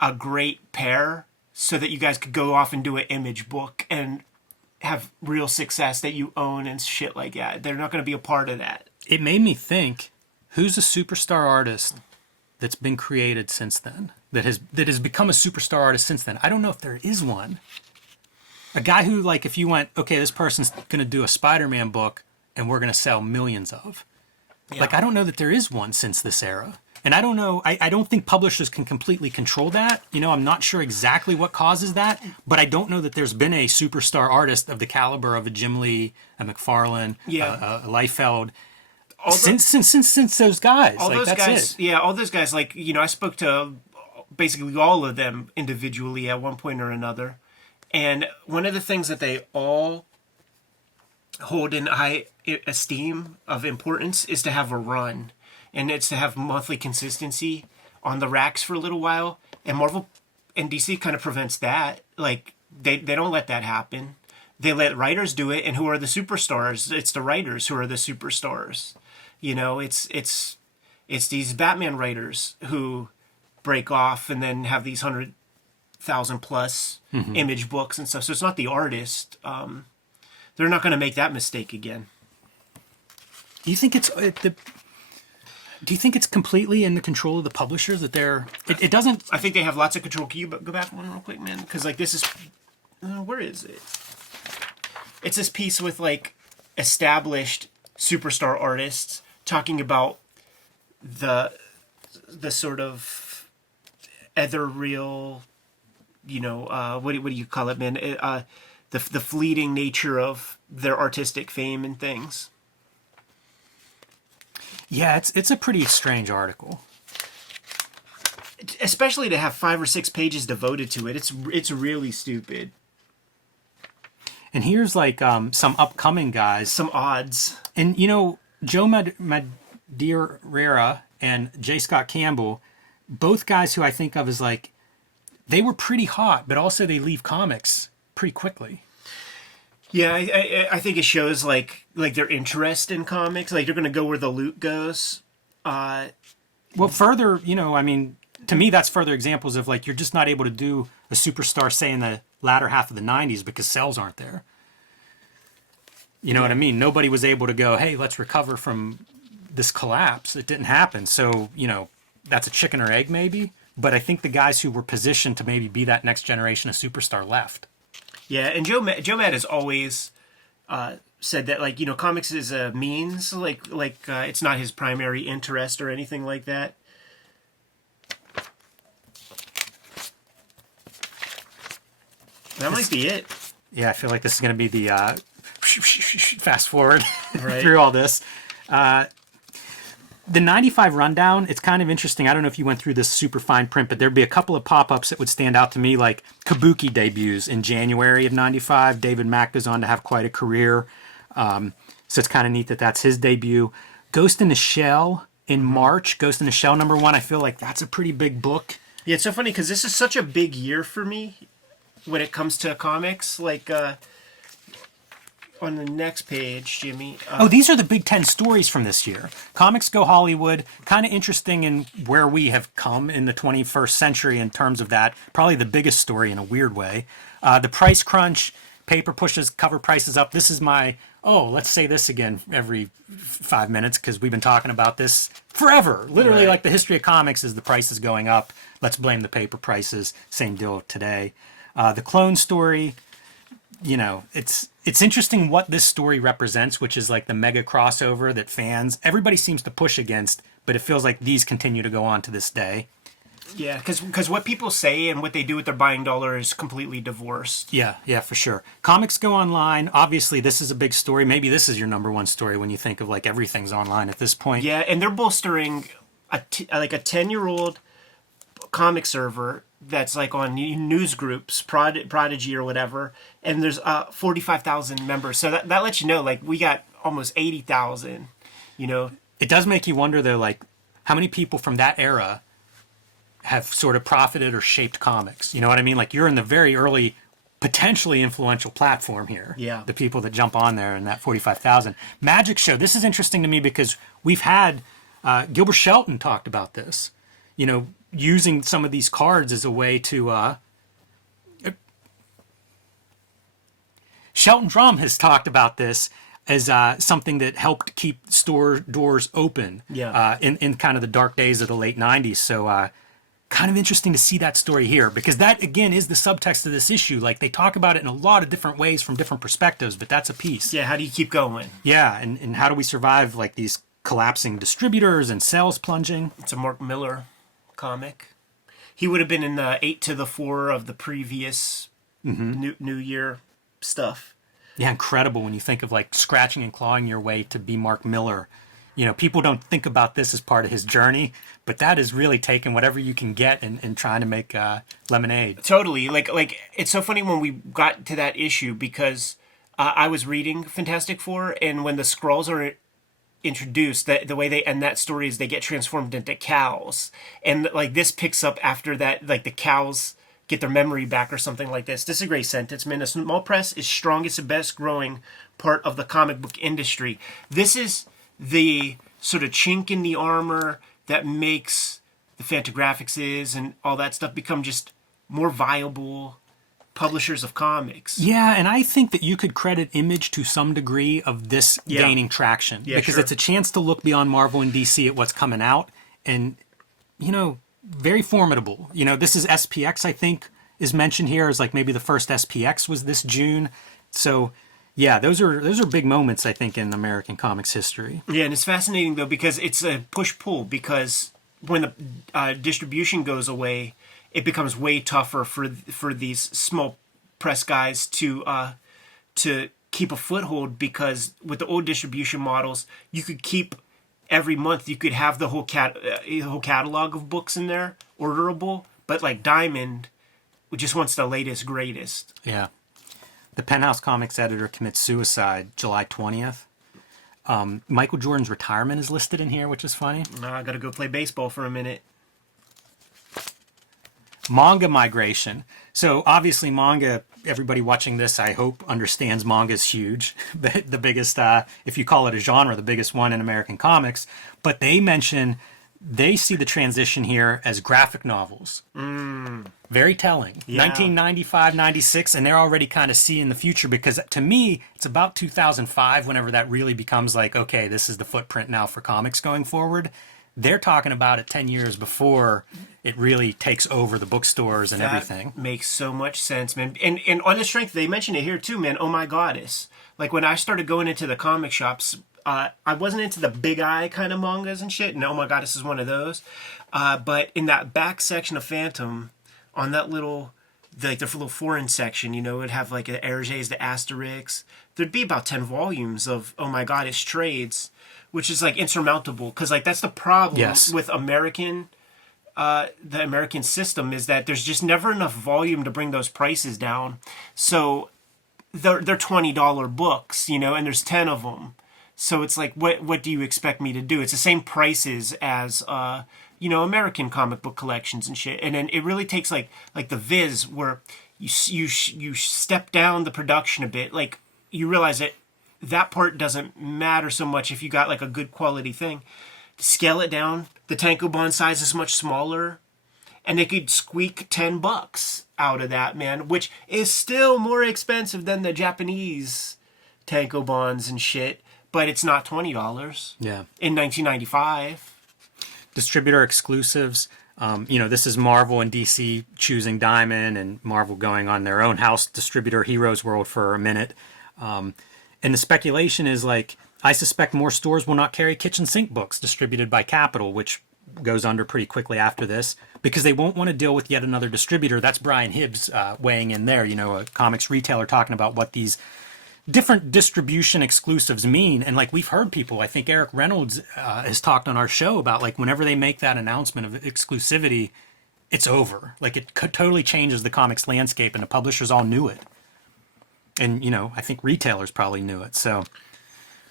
a great pair so that you guys could go off and do an image book and have real success that you own and shit like that. They're not going to be a part of that. It made me think, who's a superstar artist that's been created since then? That has become a superstar artist since then? I don't know if there is one. A guy who, like, if you went, okay, this person's going to do a Spider-Man book and we're going to sell millions of. Yeah. Like, I don't know that there is one since this era. And I don't know, I don't think publishers can completely control that. You know, I'm not sure exactly what causes that, but I don't know that there's been a superstar artist of the caliber of a Jim Lee, a McFarlane, a Liefeld, since those guys. All like, those that's guys, it. yeah, all those guys, like, you know, I spoke to basically all of them individually at one point or another. And one of the things that they all hold in high esteem of importance is to have a run. And it's to have monthly consistency on the racks for a little while. And Marvel and DC kind of prevents that. Like, they don't let that happen. They let writers do it. And who are the superstars? It's the writers who are the superstars. You know, it's these Batman writers who break off and then have these 100,000 plus image books and stuff. So it's not the artist. They're not going to make that mistake again. Do you think it's completely in the control of the publishers that they're... It doesn't... I think they have lots of control. Can you go back one real quick, man? Because, like, this is... where is it? It's this piece with, like, established superstar artists talking about the sort of ethereal, you know, what do you call it, man? The fleeting nature of their artistic fame and things. Yeah, it's a pretty strange article. Especially to have 5 or 6 pages devoted to it. It's really stupid. And here's like some upcoming guys. Some odds. And, you know, Joe Madureira and J. Scott Campbell, both guys who I think of as like, they were pretty hot, but also they leave comics pretty quickly. Yeah, I think it shows like their interest in comics. Like, they're going to go where the loot goes. Well, further, you know, I mean, to me, that's further examples of like, you're just not able to do a superstar, say, in the latter half of the 90s because sales aren't there. You know what I mean? Nobody was able to go, hey, let's recover from this collapse. It didn't happen. So, you know, that's a chicken or egg maybe. But I think the guys who were positioned to maybe be that next generation of superstar left. Yeah, and Joe Mad has always said that, like, you know, comics is a means, like it's not his primary interest or anything like that. That might be it. Yeah, I feel like this is going to be the fast forward right. through all this. The 95 rundown, it's kind of interesting. I don't know if you went through this super fine print, but there'd be a couple of pop-ups that would stand out to me, like Kabuki debuts in January of 95. David Mack goes on to have quite a career. So it's kind of neat that that's his debut. Ghost in the Shell in March. Ghost in the Shell #1. I feel like that's a pretty big book. Yeah, it's so funny because this is such a big year for me when it comes to comics. Like, on the next page, Jimmy. These are the Big 10 stories from this year. Comics Go Hollywood, kind of interesting in where we have come in the 21st century in terms of that. Probably the biggest story in a weird way. The price crunch, paper pushes cover prices up. This is my, let's say this again every 5 minutes because we've been talking about this forever. Literally, like the history of comics is the prices going up. Let's blame the paper prices. Same deal today. The clone story, you know, it's interesting what this story represents, which is like the mega crossover that everybody seems to push against, but it feels like these continue to go on to this day. Yeah, because what people say and what they do with their buying dollar is completely divorced. Yeah, for sure. Comics Go Online, obviously this is a big story. Maybe this is your #1 story when you think of like everything's online at this point. Yeah, and they're bolstering like a 10-year-old comic server that's like on news groups, Prodigy or whatever, and there's 45,000 members. So that lets you know, like, we got almost 80,000. You know, it does make you wonder though, like how many people from that era have sort of profited or shaped comics. You know what I mean? Like you're in the very early, potentially influential platform here. Yeah. The people that jump on there in that 45,000. Magic Show. This is interesting to me because we've had Gilbert Shelton talked about this. You know, using some of these cards as a way to. Shelton Drum has talked about this as something that helped keep store doors open. Yeah. In kind of the dark days of the late 90s. So. Kind of interesting to see that story here because that again is the subtext of this issue. Like they talk about it in a lot of different ways from different perspectives, but that's a piece. Yeah, how do you keep going? Yeah, and how do we survive like these collapsing distributors and sales plunging? It's a Mark Miller comic. He would have been in the 8 to the 4 of the previous New Year stuff. Yeah, incredible when you think of like scratching and clawing your way to be Mark Miller. You know, people don't think about this as part of his journey, but that is really taking whatever you can get and trying to make lemonade. Totally. Like it's so funny when we got to that issue because I was reading Fantastic Four, and when the Skrulls are introduced, the way they end that story is they get transformed into cows. And like this picks up after that, like the cows get their memory back or something like this. This is a great sentence, man. A small press is strongest and best growing part of the comic book industry. This is the sort of chink in the armor that makes the Fantagraphics and all that stuff become just more viable publishers of comics. Yeah, and I think that you could credit Image to some degree of this gaining traction. Yeah, because sure. It's a chance to look beyond Marvel and DC at what's coming out. And, you know, very formidable. You know, this is SPX, I think, is mentioned here as like maybe the first SPX was this June. So... yeah, those are big moments, I think, in American comics history. Yeah, and it's fascinating, though, because it's a push-pull, because when the distribution goes away, it becomes way tougher for these small press guys to keep a foothold, because with the old distribution models, you could keep every month, you could have the whole catalog of books in there, orderable, but like Diamond just wants the latest, greatest. Yeah. The Penthouse Comics editor commits suicide July 20th. Michael Jordan's retirement is listed in here, which is funny. I gotta go play baseball for a minute. Manga migration. So obviously manga, everybody watching this, I hope, understands manga is huge. The biggest, if you call it a genre, the biggest one in American comics. But they mention they see the transition here as graphic novels. Very telling. Yeah. 1995, 96, and they're already kind of seeing the future, because to me, it's about 2005 whenever that really becomes like, okay, this is the footprint now for comics going forward. They're talking about it 10 years before it really takes over the bookstores and everything. Makes so much sense, man. And on the strength, they mention it here too, man. Oh my goddess. Like when I started going into the comic shops, I wasn't into the big eye kind of mangas and shit. And oh my goddess is one of those. But in that back section of Phantom, on that little, the little foreign section, you know, it'd have like the Hergés, the Asterix. There'd be about 10 volumes of oh my goddess trades, which is like insurmountable, because like that's the problem with American, the American system, is that there's just never enough volume to bring those prices down. So they're $20 books, you know, and there's 10 of them. So it's like, what do you expect me to do? It's the same prices as you know, American comic book collections and shit. And then it really takes like the Viz, where you step down the production a bit. Like you realize that part doesn't matter so much if you got like a good quality thing. Scale it down. The tankobon size is much smaller, and they could squeak $10 out of that, man, which is still more expensive than the Japanese tankobons and shit, but it's not $20. Yeah. In 1995. Distributor exclusives. You know, this is Marvel and DC choosing Diamond, and Marvel going on their own house distributor, Heroes World, for a minute. And the speculation is like, I suspect more stores will not carry kitchen sink books distributed by Capital, which goes under pretty quickly after this, because they won't want to deal with yet another distributor. That's Brian Hibbs weighing in there, you know, a comics retailer, talking about what these different distribution exclusives mean. And like we've heard people, I think Eric Reynolds has talked on our show about like whenever they make that announcement of exclusivity, it's over. Like it totally changes the comics landscape, and the publishers all knew it. And, you know, I think retailers probably knew it. So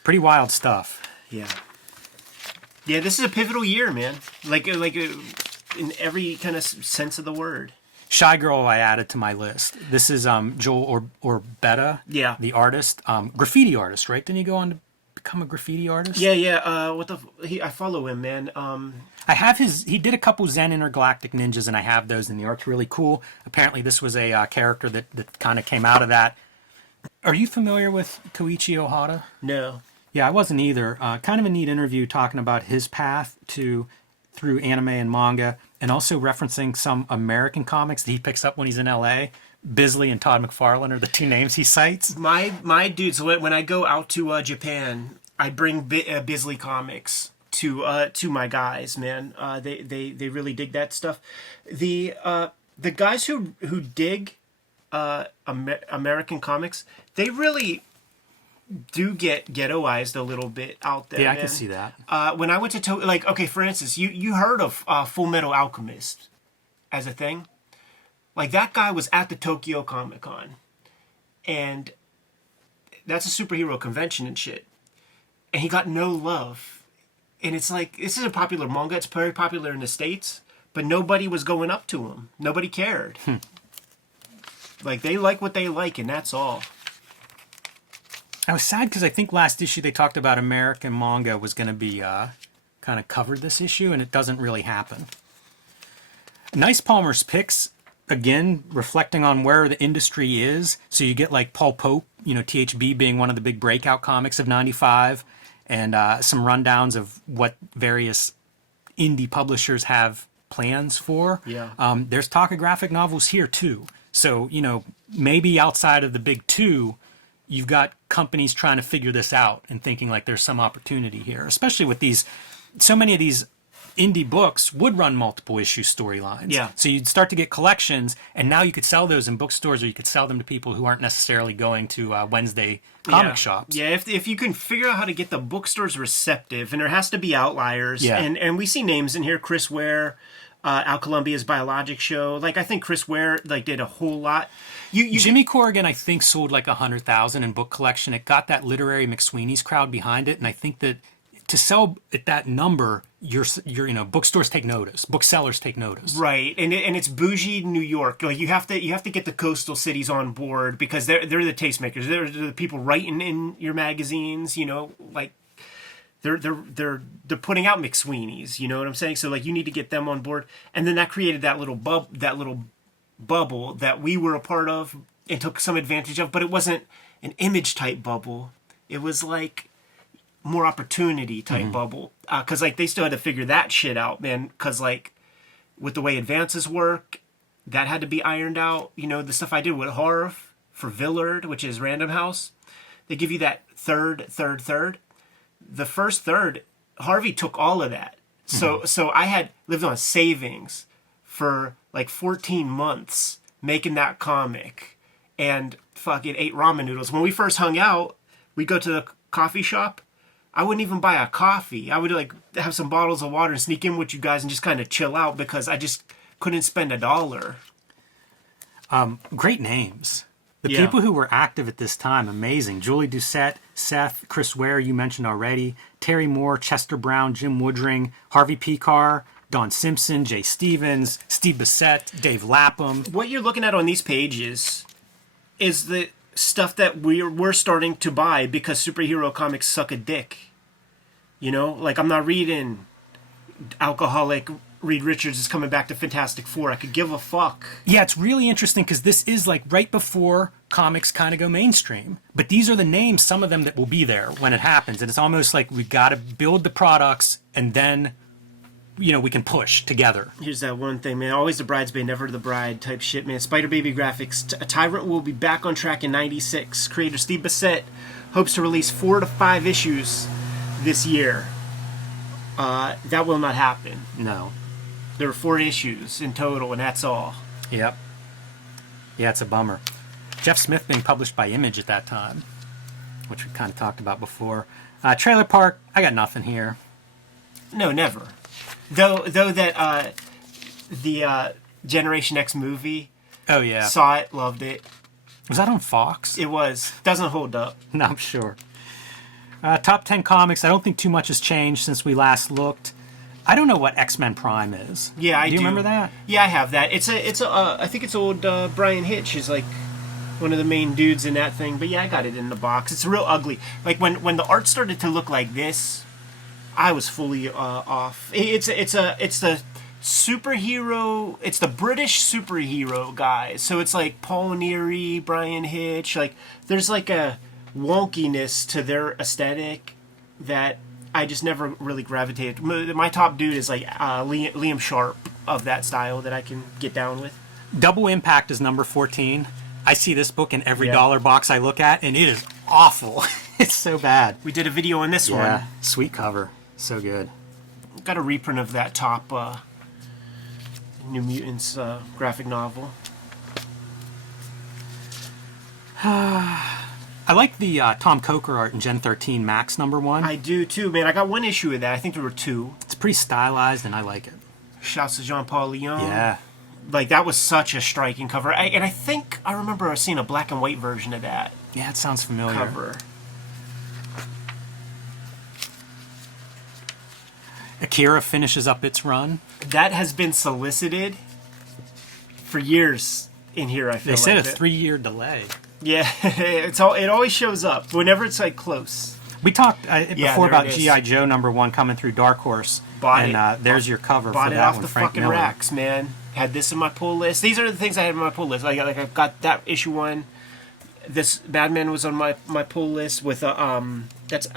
pretty wild stuff. Yeah. Yeah, this is a pivotal year, man. Like in every kind of sense of the word. Shy Girl I added to my list. This is Joel Orbetta, Yeah. the artist, graffiti artist, right? Didn't he go on to become a graffiti artist? Yeah. I follow him, man. I have he did a couple Zen Intergalactic Ninjas, and I have those, and the art's really cool. Apparently this was a character that kind of came out of that. Are you familiar with Koichi Ohata? No. Yeah, I wasn't either. Kind of a neat interview talking about his path through anime and manga, and also referencing some American comics that he picks up when he's in LA. Bisley and Todd McFarlane are the two names he cites. My dudes, when I go out to Japan, I bring Bisley comics to my guys, man. They really dig that stuff. The guys who dig American comics, they really do get ghettoized a little bit out there. Yeah, man. I can see that. When I went to like, okay, for instance, you heard of Full Metal Alchemist as a thing? Like, that guy was at the Tokyo Comic Con, and that's a superhero convention and shit, and he got no love. And it's like, this is a popular manga. It's very popular in the States, but nobody was going up to him. Nobody cared. Like, they like what they like, and that's all. I was sad because I think last issue they talked about American manga was going to be kind of covered this issue, and it doesn't really happen. Nice Palmer's picks, again, reflecting on where the industry is. So you get like Paul Pope, you know, THB being one of the big breakout comics of 95, and some rundowns of what various indie publishers have plans for. Yeah. There's talk of graphic novels here too. So, you know, maybe outside of the big two, you've got companies trying to figure this out and thinking like there's some opportunity here, especially with so many of these indie books would run multiple issue storylines. Yeah. So you'd start to get collections, and now you could sell those in bookstores, or you could sell them to people who aren't necessarily going to Wednesday comic shops. Yeah, if you can figure out how to get the bookstores receptive, and there has to be outliers. Yeah. And we see names in here, Chris Ware, Al Columbia's Biologic Show. Like, I think Chris Ware did a whole lot. Jimmy Corrigan, I think, sold like 100,000 in book collection. It got that literary McSweeney's crowd behind it, and I think that to sell at that number, you're bookstores take notice, booksellers take notice. Right, and it's bougie New York. Like, you have to get the coastal cities on board, because they're the tastemakers. They're the people writing in your magazines. You know, like they're putting out McSweeney's. You know what I'm saying? So like, you need to get them on board, and then that created that little bubble that we were a part of and took some advantage of. But it wasn't an image type bubble. It was like more opportunity type bubble, because like they still had to figure that shit out, man, because like with the way advances work, that had to be ironed out. You know, the stuff I did with Harv for Villard, which is Random House, they give you that third. The first third, Harvey took all of that. So I had lived on savings for like 14 months making that comic, and fucking ate ramen noodles. When we first hung out, we'd go to the coffee shop. I wouldn't even buy a coffee. I would like have some bottles of water and sneak in with you guys and just kind of chill out, because I just couldn't spend $1. Great names. The people who were active at this time, amazing. Julie Doucette, Seth, Chris Ware, you mentioned already, Terry Moore, Chester Brown, Jim Woodring, Harvey Picar, Don Simpson, Jay Stevens, Steve Bissett, Dave Lapham. What you're looking at on these pages is the stuff that we're starting to buy because superhero comics suck a dick. You know, like, I'm not reading alcoholic Reed Richards is coming back to Fantastic Four. I could give a fuck. Yeah, it's really interesting because this is like right before comics kind of go mainstream. But these are the names, some of them, that will be there when it happens. And it's almost like we've got to build the products, and then, you know, we can push together. Here's that one thing, man. Always the bridesmaid, never the bride type shit, man. Spider Baby Graphics. A Tyrant will be back on track in 96. Creator Steve Bissett hopes to release 4 to 5 issues this year. That will not happen. No. There were 4 issues in total, and that's all. Yep. Yeah, it's a bummer. Jeff Smith being published by Image at that time, which we kind of talked about before. Trailer Park, I got nothing here. No, never. Though that Generation X movie. Oh, yeah. Saw it, loved it. Was that on Fox? It was. Doesn't hold up. No, I'm sure. Top 10 comics. I don't think too much has changed since we last looked. I don't know what X-Men Prime is. Yeah, I do. Do you remember that? Yeah, I have that. I think it's old Brian Hitch is like one of the main dudes in that thing. But yeah, I got it in the box. It's real ugly. Like when the art started to look like this, I was fully off. It's the superhero. It's the British superhero guys. So it's like Paul Neary, Brian Hitch. Like there's like a wonkiness to their aesthetic that I just never really gravitated. My top dude is like Liam Sharp of that style that I can get down with. Double Impact is number 14. I see this book in every dollar box I look at, and it is awful. It's so bad. We did a video on this one. Sweet cover. So good. Got a reprint of that top New Mutants graphic novel. I like the Tom Coker art in Gen 13 Max number 1. I do too, man. I got one issue of that. I think there were 2. It's pretty stylized, and I like it. Shouts to Jean-Paul Leon. Yeah. Like, that was such a striking cover. And I think I remember seeing a black and white version of that Yeah, it sounds familiar. cover. Akira finishes up its run. That has been solicited for years in here, I feel They said like. a 3-year delay. Yeah, it always shows up whenever it's like close. We talked before about it is. G.I. Joe number 1 coming through Dark Horse. Bought and it. there's your cover Bought for it that off one, the Frank fucking Miller. racks, man. Had this in my pull list. These are the things I had in my pull list. I've got that issue 1. This Batman was on my pull list with that's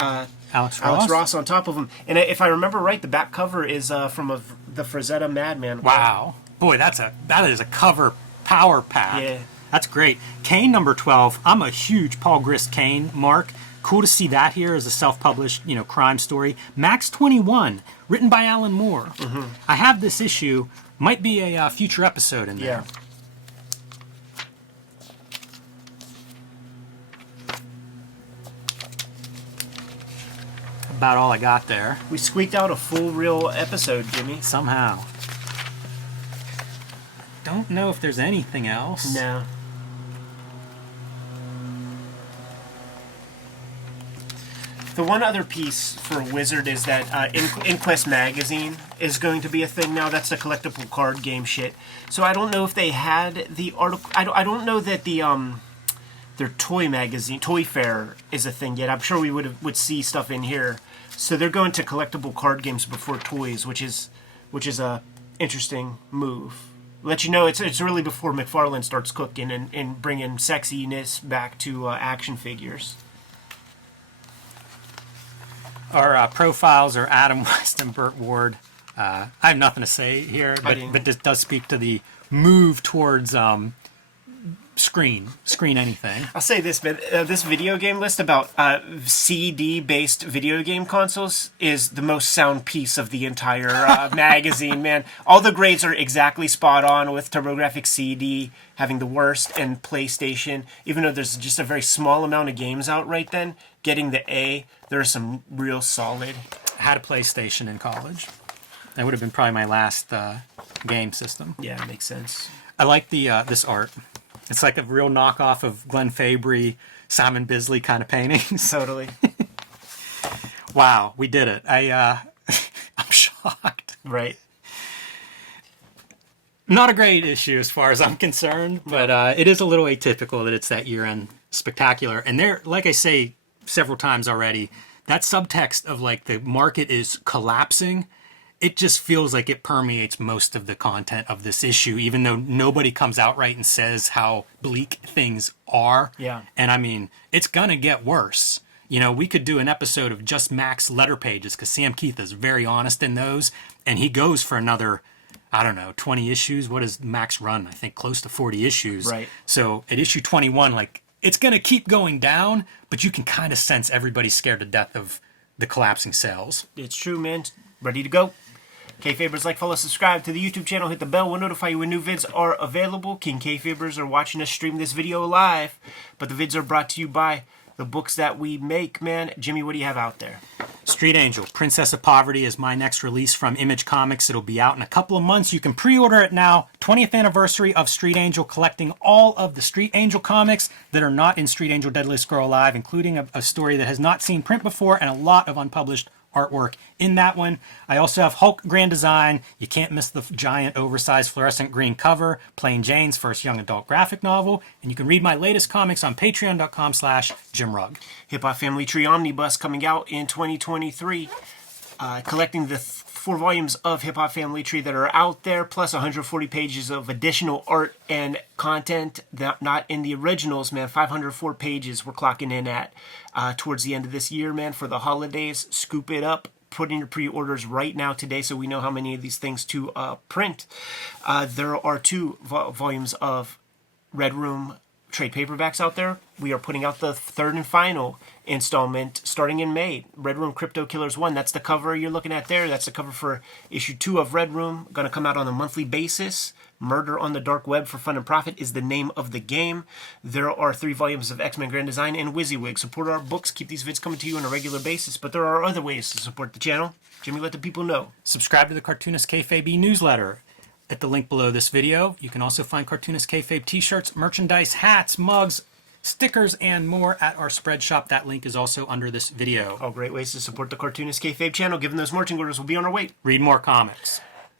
Alex Ross on top of him. And if I remember right, the back cover is from the Frazetta Madman. Wow. Boy, that is a cover power pack. Yeah. That's great. Kane number 12. I'm a huge Paul Grist Kane mark. Cool to see that here as a self-published, crime story. Max 21, written by Alan Moore. Mm-hmm. I have this issue. Might be a future episode in there. About all I got there. We squeaked out a full real episode, Jimmy. Somehow. Don't know if there's anything else. No. The one other piece for Wizard is that Inquest Magazine is going to be a thing now. That's the collectible card game shit. So I don't know if they had the article. I don't know that the their toy magazine, Toy Fair, is a thing yet. I'm sure we would see stuff in here. So they're going to collectible card games before toys, which is a interesting move. Let you know it's really before McFarlane starts cooking and bringing sexiness back to action figures. Our profiles are Adam West and Burt Ward. I have nothing to say here, but this does speak to the move towards screen anything. I'll say this, man. This video game list about CD-based video game consoles is the most sound piece of the entire magazine, man. All the grades are exactly spot on, with TurboGrafx CD having the worst and PlayStation, even though there's just a very small amount of games out right then, getting the A. There are some real solid. I had a PlayStation in college. That would have been probably my last game system. Yeah, it makes sense. I like the this art. It's like a real knockoff of Glenn Fabry, Simon Bisley kind of paintings. Totally. Wow, we did it. I'm shocked. Right. Not a great issue as far as I'm concerned, but it is a little atypical that it's that year-end spectacular. And there, like I say several times already, that subtext of like the market is collapsing, it just feels like it permeates most of the content of this issue, even though nobody comes out right and says how bleak things are. Yeah. And I mean, it's gonna get worse. We could do an episode of just Max letter pages, because Sam Keith is very honest in those, and he goes for another, 20 issues. What does Max run? I think close to 40 issues. Right. So at issue 21, like, it's going to keep going down, but you can kind of sense everybody's scared to death of the collapsing sales. It's true, man. Ready to go. Kayfabers, like, follow, subscribe to the YouTube channel, hit the bell, we'll notify you when new vids are available. King Kayfabers are watching us stream this video live, but the vids are brought to you by the books that we make, man. Jimmy, what do you have out there? Street Angel, Princess of Poverty is my next release from Image Comics. It'll be out in a couple of months. You can pre-order it now. 20th anniversary of Street Angel, collecting all of the Street Angel comics that are not in Street Angel Deadliest Girl Alive, including a story that has not seen print before and a lot of unpublished artwork in that one. I also have Hulk Grand Design. You can't miss the giant oversized fluorescent green cover, Plain Jane's first young adult graphic novel, and you can read my latest comics on patreon.com/JimRugg. Hip Hop Family Tree Omnibus coming out in 2023, collecting the 4 volumes of Hip Hop Family Tree that are out there, plus 140 pages of additional art and content that not in the originals, man. 504 pages we're clocking in at towards the end of this year, man, for the holidays. Scoop it up. Put in your pre-orders right now today so we know how many of these things to print. There are 2 volumes of Red Room trade paperbacks out there. We are putting out the 3rd and final installment starting in May. Red Room Crypto Killers 1. That's the cover you're looking at there. That's the cover for issue 2 of Red Room. Going to come out on a monthly basis. Murder on the Dark Web for Fun and Profit is the name of the game. There are 3 volumes of X-Men Grand Design and WYSIWYG. Support our books. Keep these vids coming to you on a regular basis. But there are other ways to support the channel. Jimmy, let the people know. Subscribe to the Cartoonist Kayfabe newsletter at the link below this video. You can also find Cartoonist Kayfabe t-shirts, merchandise, hats, mugs, stickers, and more at our spread shop. That link is also under this video. All great ways to support the Cartoonist Kayfabe channel. Given those marching orders, we'll be on our way. Read more comics.